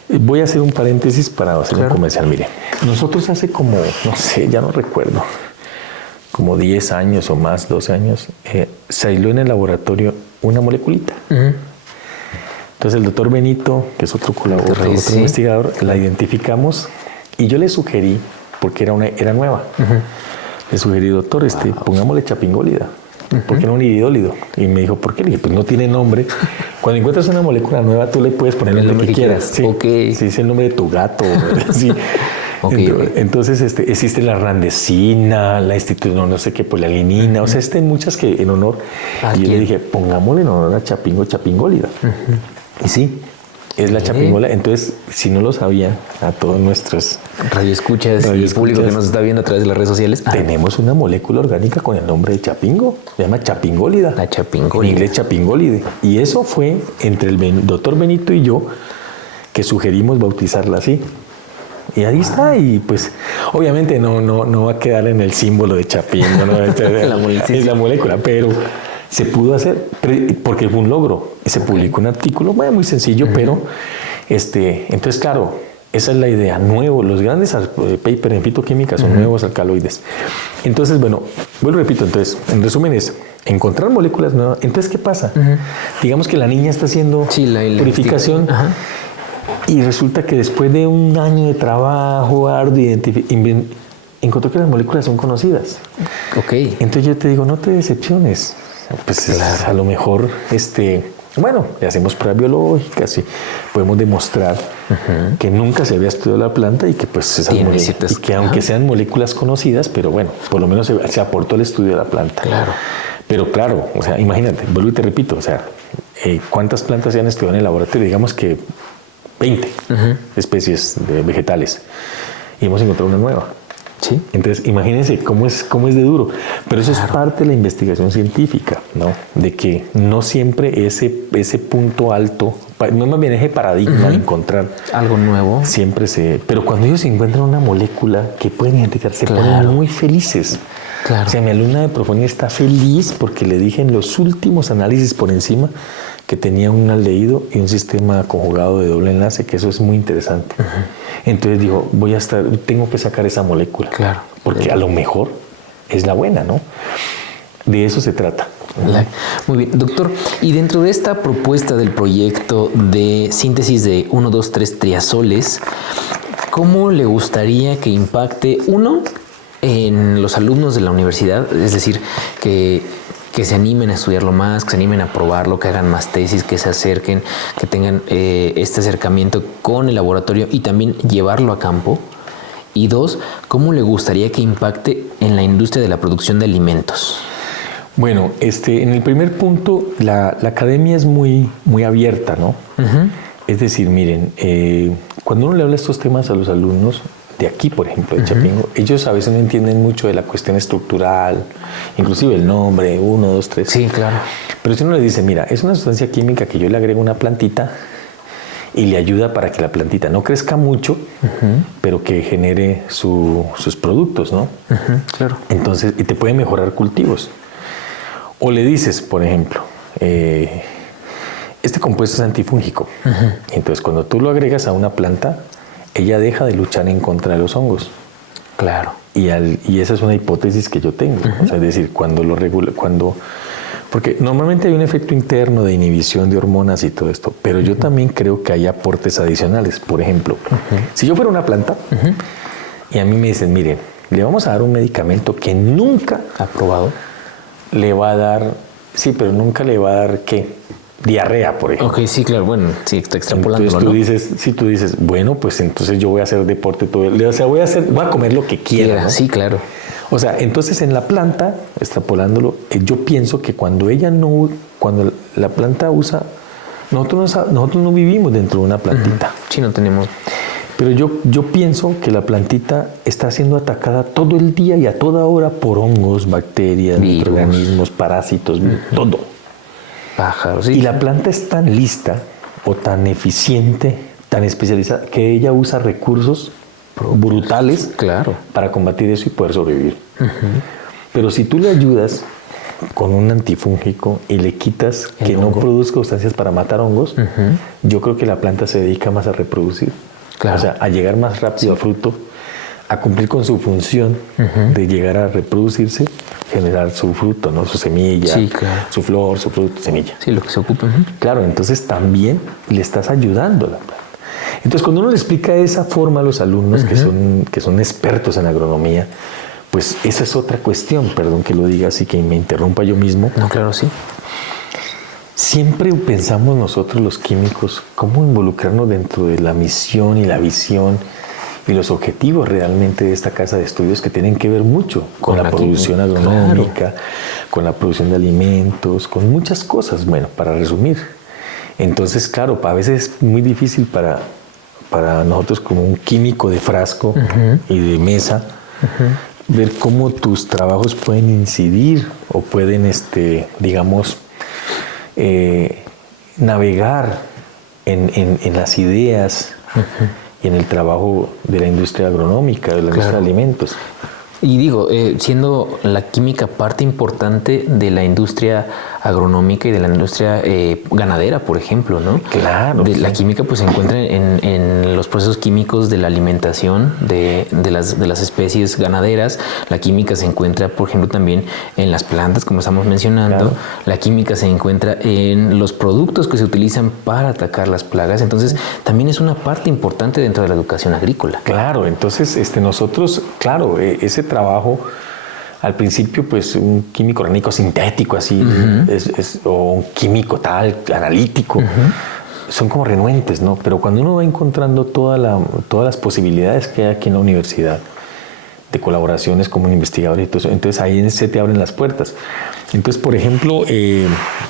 Voy a hacer un paréntesis para hacer un comercial. Mire, nosotros hace como, no sé, ya no recuerdo, como 10 años o más, 12 años, se aisló en el laboratorio una moleculita. Entonces el doctor Benito, que es otro colaborador, otro investigador, la identificamos y yo le sugerí, porque era nueva, le sugerí, doctor, pongámosle chapingólida. ¿Por qué no un iridólido? Y me dijo, ¿por qué? Le dije, pues no tiene nombre. Cuando encuentras una molécula nueva, tú le puedes poner el nombre que quieras. Sí, sí, es el nombre de tu gato. Sí. Entonces existe la randecina, la no sé qué, pues la linina. O sea, hay muchas que en honor. Y yo le dije, pongámosle en honor a chapingólida. Y sí, es la chapingólida. Entonces, si no lo sabían, a todos nuestros radioescuchas y público que nos está viendo a través de las redes sociales, tenemos una molécula orgánica con el nombre de chapingo. Se llama chapingólida. La chapingólida. En inglés chapingólide. Y eso fue entre el doctor Benito y yo que sugerimos bautizarla así. Y ahí está, y pues obviamente no va a quedar en el símbolo de chapingo, ¿no? Es la molécula, pero se pudo hacer porque fue un logro. Se publicó un artículo muy sencillo, pero entonces claro, Esa es la idea. Los grandes papers en fitoquímica son nuevos alcaloides. Entonces, bueno, vuelvo y repito. Entonces, en resumen es encontrar moléculas nuevas. Entonces, ¿qué pasa? Digamos que la niña está haciendo purificación y resulta que después de un año de trabajo arduo, encontró que las moléculas son conocidas. Ok. Entonces yo te digo, no te decepciones. Pues claro. A lo mejor, bueno, le hacemos pruebas biológicas y podemos demostrar que nunca se había estudiado la planta y que pues esas moléculas, y que aunque sean moléculas conocidas, pero bueno, por lo menos se aportó al estudio de la planta. Claro. Pero claro, o sea, imagínate, vuelvo y te repito, o sea, ¿cuántas plantas se han estudiado en el laboratorio? Digamos que 20 especies de vegetales y hemos encontrado una nueva. Sí. Entonces, imagínense cómo es de duro. Pero eso es parte de la investigación científica, ¿no? De que no siempre ese punto alto, no más bien ese paradigma de encontrar algo nuevo. Siempre pero cuando ellos encuentran una molécula que pueden identificar, se ponen muy felices. Claro. O sea, mi alumna de profonía está feliz porque le dije en los últimos análisis por encima que tenía un aldehído y un sistema conjugado de doble enlace, que eso es muy interesante. Entonces dijo, tengo que sacar esa molécula. Claro. Porque a lo mejor es la buena, ¿no? De eso se trata. Muy bien, doctor. Y dentro de esta propuesta del proyecto de síntesis de 1,2,3 triazoles, ¿cómo le gustaría que impacte en los alumnos de la universidad? Es decir, que se animen a estudiarlo más, que se animen a probarlo, que hagan más tesis, que se acerquen, que tengan este acercamiento con el laboratorio y también llevarlo a campo. Y 2, ¿cómo le gustaría que impacte en la industria de la producción de alimentos? Bueno, en el primer punto, la academia es muy, muy abierta, ¿no? Es decir, miren, cuando uno le habla estos temas a los alumnos de aquí, por ejemplo, de Chapingo, ellos a veces no entienden mucho de la cuestión estructural, inclusive el nombre, 1, 2, 3. Sí, claro. Pero si uno le dice, mira, es una sustancia química que yo le agrego a una plantita y le ayuda para que la plantita no crezca mucho, pero que genere sus productos, ¿no? Claro. Entonces, y te puede mejorar cultivos. O le dices, por ejemplo, este compuesto es antifúngico. Entonces, cuando tú lo agregas a una planta, ella deja de luchar en contra de los hongos. Claro. Y esa es una hipótesis que yo tengo. O sea, es decir, porque normalmente hay un efecto interno de inhibición de hormonas y todo esto, pero yo también creo que hay aportes adicionales. Por ejemplo, si yo fuera una planta y a mí me dicen, miren, le vamos a dar un medicamento que nunca ha probado, le va a dar, sí, pero nunca le va a dar, ¿qué? Diarrea, por ejemplo. Ok, sí, claro, bueno, sí, está extrapolando. Entonces tú dices, bueno, pues entonces yo voy a hacer deporte todo el día, o sea, voy a comer lo que quiera, ¿no? Sí, clano. O sea, entonces en la planta, extrapolándolo, yo pienso que cuando la planta usa, nosotros no vivimos dentro de una plantita. Sí, no tenemos. Pero yo pienso que la plantita está siendo atacada todo el día y a toda hora por hongos, bacterias, microorganismos, parásitos, todo. Pájaros. Sí. Y la planta es tan lista o tan eficiente, tan especializada, que ella usa recursos brutales para combatir eso y poder sobrevivir. Pero si tú le ayudas con un antifúngico y le quitas que no produzca sustancias para matar hongos, yo creo que la planta se dedica más a reproducir. Claro. O sea, a llegar más rápido al fruto, a cumplir con su función de llegar a reproducirse, generar su fruto, ¿no? Su semilla, su flor, su fruto, semilla. Sí, lo que se ocupa. Claro, entonces también le estás ayudando a la planta. Entonces, cuando uno le explica de esa forma a los alumnos que son expertos en agronomía, pues esa es otra cuestión, perdón que lo diga así, que me interrumpa yo mismo. No, claro, sí. Siempre pensamos nosotros los químicos cómo involucrarnos dentro de la misión y la visión y los objetivos realmente de esta casa de estudios, que tienen que ver mucho con la producción agronómica, con la producción de alimentos, con muchas cosas, bueno, para resumir. Entonces, claro, a veces es muy difícil para nosotros como un químico de frasco y de mesa, ver cómo tus trabajos pueden incidir o pueden, digamos, navegar en las ideas y en el trabajo de la industria agronómica, de la industria de alimentos. Y digo, siendo la química parte importante de la industria agronómica y de la industria ganadera, por ejemplo, ¿no? Claro. La química pues se encuentra en los procesos químicos de la alimentación de las especies ganaderas. La química se encuentra, por ejemplo, también en las plantas, como estamos mencionando. Claro. La química se encuentra en los productos que se utilizan para atacar las plagas. Entonces, también es una parte importante dentro de la educación agrícola. Claro, entonces nosotros, claro, ese trabajo al principio, pues un químico orgánico sintético, así, o un químico tal, analítico, son como renuentes, ¿no? Pero cuando uno va encontrando todas las posibilidades que hay aquí en la universidad, de colaboraciones como un investigador y todo eso, entonces ahí se te abren las puertas. Entonces, por ejemplo,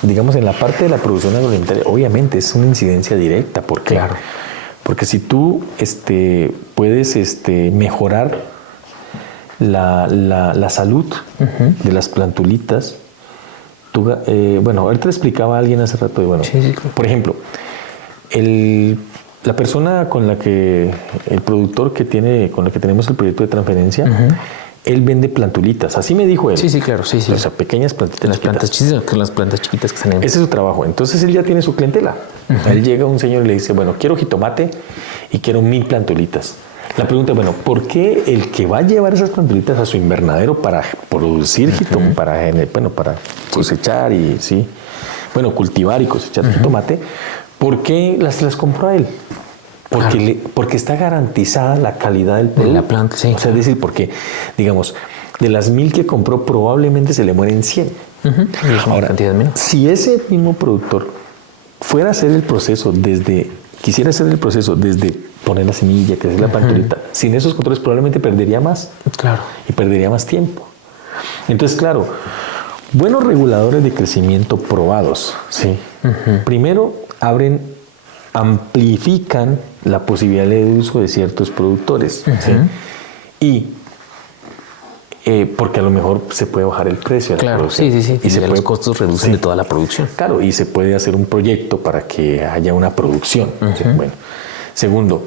digamos, en la parte de la producción agroalimentaria, obviamente es una incidencia directa. ¿Por qué? Claro. Porque si tú puedes mejorar la salud de las plantulitas, bueno, ahorita te explicaba a alguien hace rato, bueno, sí. Por ejemplo, la persona con la que, el productor con la que tenemos el proyecto de transferencia, él vende plantulitas, así me dijo él. Sí, claro, sí. O sea, pequeñas plantitas. Las plantas chiquitas que están en... Ese es su trabajo. Entonces él ya tiene su clientela. Él llega un señor y le dice, bueno, quiero jitomate y quiero 1000 plantulitas. La pregunta es, bueno, ¿por qué el que va a llevar esas plantulitas a su invernadero para producir jitomate, para cosechar y cultivar y cosechar jitomate, ¿por qué las compró a él? Porque está garantizada la calidad del producto. De la planta, sí. O sea, es decir, porque, digamos, de las 1000 que compró, probablemente se le mueren 100. Ahora, si ese mismo productor fuera a hacer el proceso quisiera hacer el proceso desde poner la semilla, crecer la plantulita, sin esos controles probablemente perdería más. Claro. Y perdería más tiempo. Entonces, claro, buenos reguladores de crecimiento probados, ¿sí? Primero amplifican la posibilidad de uso de ciertos productores, ¿sí? Y porque a lo mejor se puede bajar el precio. Claro, sí. Y los costos reducen de toda la producción. Claro, y se puede hacer un proyecto para que haya una producción. ¿Sí? Bueno, segundo,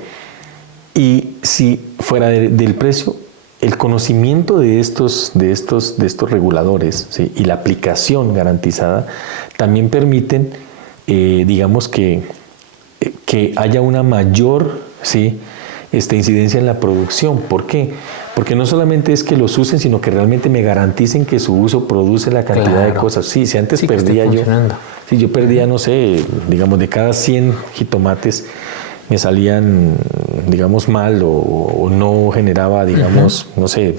y si fuera del precio, el conocimiento de estos reguladores, ¿sí? Y la aplicación garantizada también permiten, digamos que haya una mayor, ¿sí? Incidencia en la producción. ¿Por qué? Porque no solamente es que los usen, sino que realmente me garanticen que su uso produce la cantidad de cosas. Sí, si antes perdía yo perdía, no sé, digamos, de cada 100 jitomates me salían, digamos, mal o no generaba, digamos, no sé,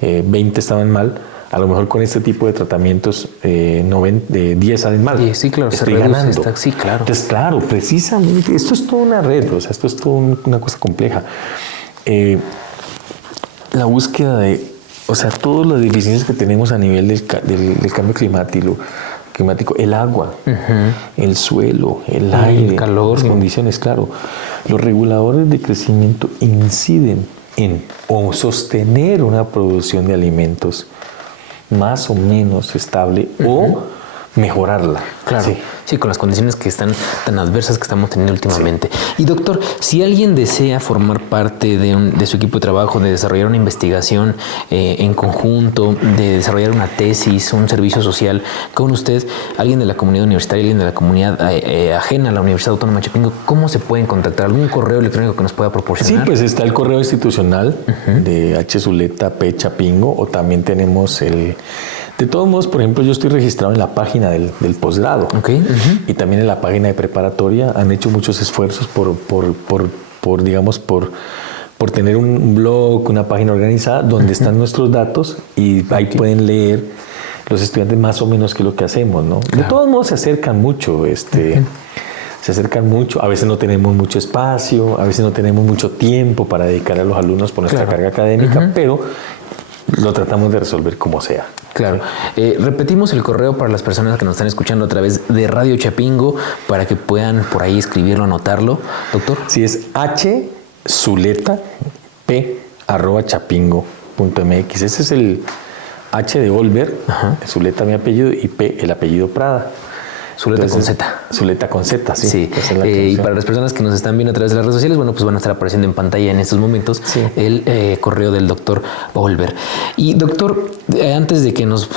20 estaban mal. A lo mejor con este tipo de tratamientos 10 salen mal. Sí, claro, estoy ganando. Sí, claro. Entonces, claro, precisamente, esto es toda una red, o sea, esto es toda una cosa compleja. La búsqueda todas las deficiencias que tenemos a nivel del cambio climático, el agua, el suelo, el aire, el calor, las condiciones, claro. Los reguladores de crecimiento inciden en sostener una producción de alimentos más o menos estable o mejorarla. Claro, sí, con las condiciones que están tan adversas que estamos teniendo últimamente. Sí. Y doctor, si alguien desea formar parte de su equipo de trabajo, de desarrollar una investigación en conjunto, de desarrollar una tesis, un servicio social con usted, alguien de la comunidad universitaria, alguien de la comunidad ajena a la Universidad Autónoma de Chapingo, ¿cómo se pueden contactar? ¿Algún correo electrónico que nos pueda proporcionar? Sí, pues está el correo institucional de Zuleta P. Chapingo, o también tenemos de todos modos, por ejemplo, yo estoy registrado en la página del posgrado. Y también en la página de preparatoria. Han hecho muchos esfuerzos por tener un blog, una página organizada donde están nuestros datos, y ahí pueden leer los estudiantes más o menos qué es lo que hacemos, ¿no? Claro. De todos modos se acercan mucho, se acercan mucho. A veces no tenemos mucho espacio, a veces no tenemos mucho tiempo para dedicar a los alumnos por nuestra carga académica, pero lo tratamos de resolver como sea. Claro. Repetimos el correo para las personas que nos están escuchando a través de Radio Chapingo para que puedan por ahí escribirlo, anotarlo, doctor. Sí, es hzuleta@chapingo.mx. Ese es el H de Oliver, Zuleta mi apellido, y P el apellido Prada. Zuleta con Z. Zuleta con Z, sí. Sí. Y para las personas que nos están viendo a través de las redes sociales, bueno, pues van a estar apareciendo en pantalla en estos momentos el correo del doctor Olver. Y doctor, antes de que nos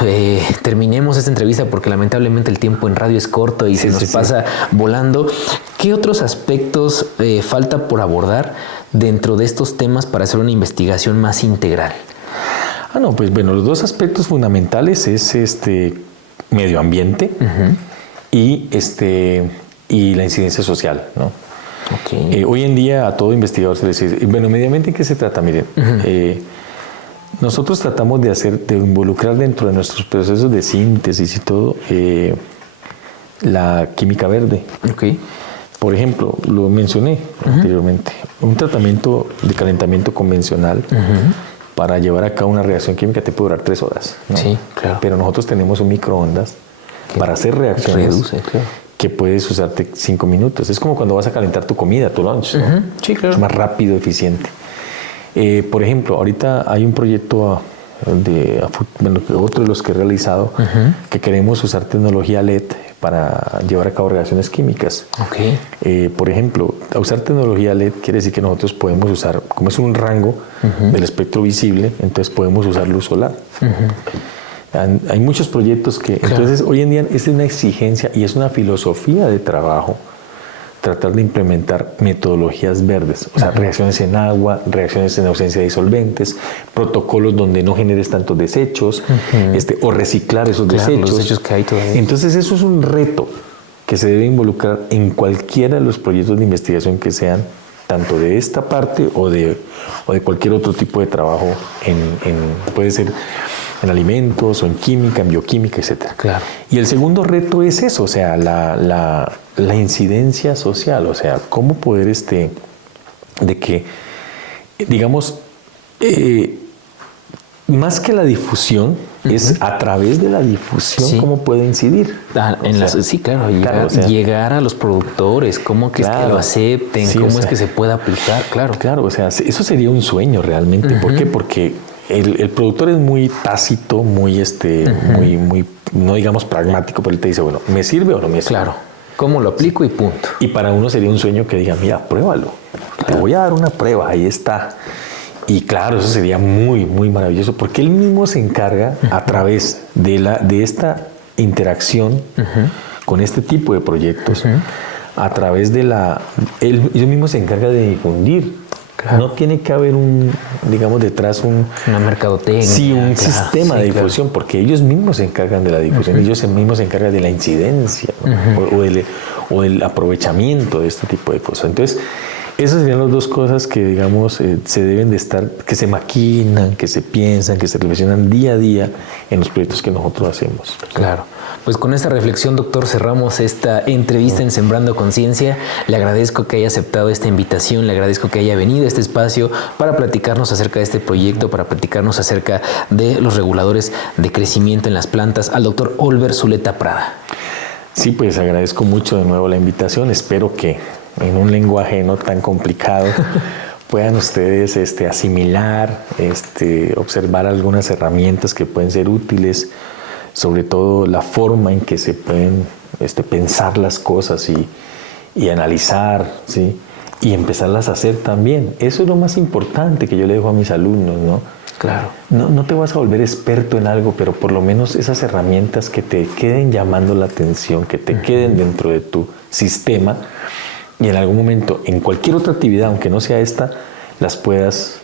terminemos esta entrevista, porque lamentablemente el tiempo en radio es corto y se nos pasa volando, ¿qué otros aspectos falta por abordar dentro de estos temas para hacer una investigación más integral? No, pues bueno, los dos aspectos fundamentales es medio ambiente y la incidencia social, ¿no? Okay. Hoy en día a todo investigador se le dice, bueno, medio ambiente, ¿en qué se trata? Miren, nosotros tratamos de involucrar dentro de nuestros procesos de síntesis y todo la química verde. Okay. Por ejemplo, lo mencioné anteriormente, un tratamiento de calentamiento convencional para llevar a cabo una reacción química te puede durar 3 horas, ¿no? Sí, claro. Pero nosotros tenemos un microondas para hacer reacciones que puedes usarte 5 minutos. Es como cuando vas a calentar tu comida, tu lunch, ¿no? Sí, claro. Es más rápido, eficiente. Por ejemplo, ahorita hay un proyecto otro de los que he realizado, que queremos usar tecnología LED para llevar a cabo reacciones químicas. Okay. Por ejemplo, usar tecnología LED quiere decir que nosotros podemos usar, como es un rango del espectro visible, entonces podemos usar luz solar. Hay muchos proyectos que... Claro. Entonces, hoy en día es una exigencia y es una filosofía de trabajo tratar de implementar metodologías verdes, o sea, reacciones en agua, reacciones en ausencia de disolventes, protocolos donde no generes tantos desechos, o reciclar esos desechos. Los desechos que hay todavía. Entonces, eso es un reto que se debe involucrar en cualquiera de los proyectos de investigación que sean, tanto de esta parte o de cualquier otro tipo de trabajo, puede ser en alimentos o en química, en bioquímica, etc. Claro. Y el segundo reto es eso, o sea, la incidencia social, o sea, cómo poder de que, digamos, más que la difusión, es a través de la difusión cómo puede incidir. Sí, claro, llegar a los productores, cómo que es que lo acepten, cómo es que se pueda aplicar, claro. Claro, o sea, eso sería un sueño realmente. ¿Por qué? Porque el productor es muy tácito, muy, muy, no digamos pragmático, pero él te dice, bueno, ¿me sirve o no me sirve? Claro. ¿Cómo lo aplico y punto? Y para uno sería un sueño que diga, mira, pruébalo. Claro. Te voy a dar una prueba, ahí está. Y claro, eso sería muy, muy maravilloso, porque él mismo se encarga a través de esta interacción con este tipo de proyectos, a través de ellos mismos se encarga de difundir. Claro. No tiene que haber detrás una mercadotecnia. Sí, un sistema de difusión, porque ellos mismos se encargan de la difusión, ellos mismos se encargan de la incidencia, ¿no? o del aprovechamiento de este tipo de cosas. Entonces, esas serían las dos cosas que, digamos, se deben de estar, que se maquinan, que se piensan, que se reflexionan día a día en los proyectos que nosotros hacemos. Claro. Pues con esta reflexión, doctor, cerramos esta entrevista en Sembrando Conciencia. Le agradezco que haya aceptado esta invitación, le agradezco que haya venido a este espacio para platicarnos acerca de este proyecto, para platicarnos acerca de los reguladores de crecimiento en las plantas, al doctor Olver Zuleta Prada. Sí, pues agradezco mucho de nuevo la invitación. Espero que en un lenguaje no tan complicado puedan ustedes asimilar, observar algunas herramientas que pueden ser útiles, sobre todo la forma en que se pueden pensar las cosas y analizar, ¿sí? Y empezarlas a hacer también. Eso es lo más importante que yo le dejo a mis alumnos, ¿no? Claro. No te vas a volver experto en algo, pero por lo menos esas herramientas que te queden llamando la atención, que te queden dentro de tu sistema, y en algún momento, en cualquier otra actividad, aunque no sea esta, las puedas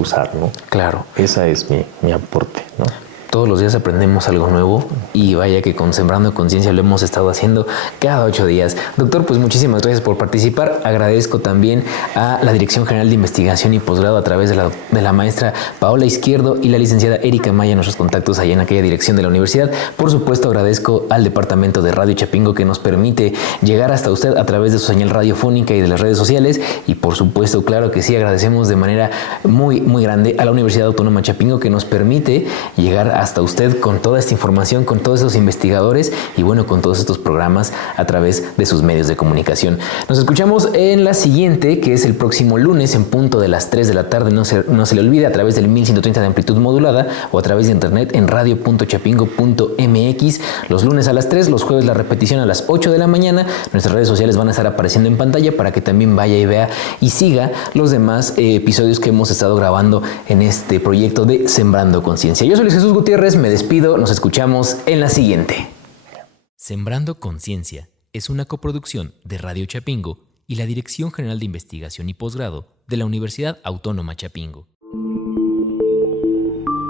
usar, ¿no? Claro. Esa es mi aporte, ¿no? Todos los días aprendemos algo nuevo y vaya que con Sembrando Conciencia lo hemos estado haciendo cada 8 días. Doctor, pues muchísimas gracias por participar. Agradezco también a la Dirección General de Investigación y Posgrado a través de la maestra Paola Izquierdo y la licenciada Erika Maya, nuestros contactos allá en aquella dirección de la universidad. Por supuesto, agradezco al Departamento de Radio Chapingo que nos permite llegar hasta usted a través de su señal radiofónica y de las redes sociales. Y por supuesto, claro que sí, agradecemos de manera muy, muy grande a la Universidad Autónoma Chapingo que nos permite llegar llega hasta usted con toda esta información, con todos esos investigadores y bueno, con todos estos programas a través de sus medios de comunicación. Nos escuchamos en la siguiente, que es el próximo lunes en punto de las 3 de la tarde. No se le olvide, a través del 1130 de amplitud modulada o a través de internet en radio.chapingo.mx. Los lunes a las 3, los jueves la repetición a las 8 de la mañana. Nuestras redes sociales van a estar apareciendo en pantalla para que también vaya y vea y siga los demás episodios que hemos estado grabando en este proyecto de Sembrando Conciencia. Yo soy Luis Jesús Gutiérrez, me despido, nos escuchamos en la siguiente. Sembrando Conciencia es una coproducción de Radio Chapingo y la Dirección General de Investigación y Posgrado de la Universidad Autónoma Chapingo.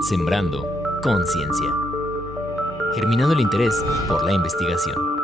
Sembrando Conciencia. Germinando el interés por la investigación.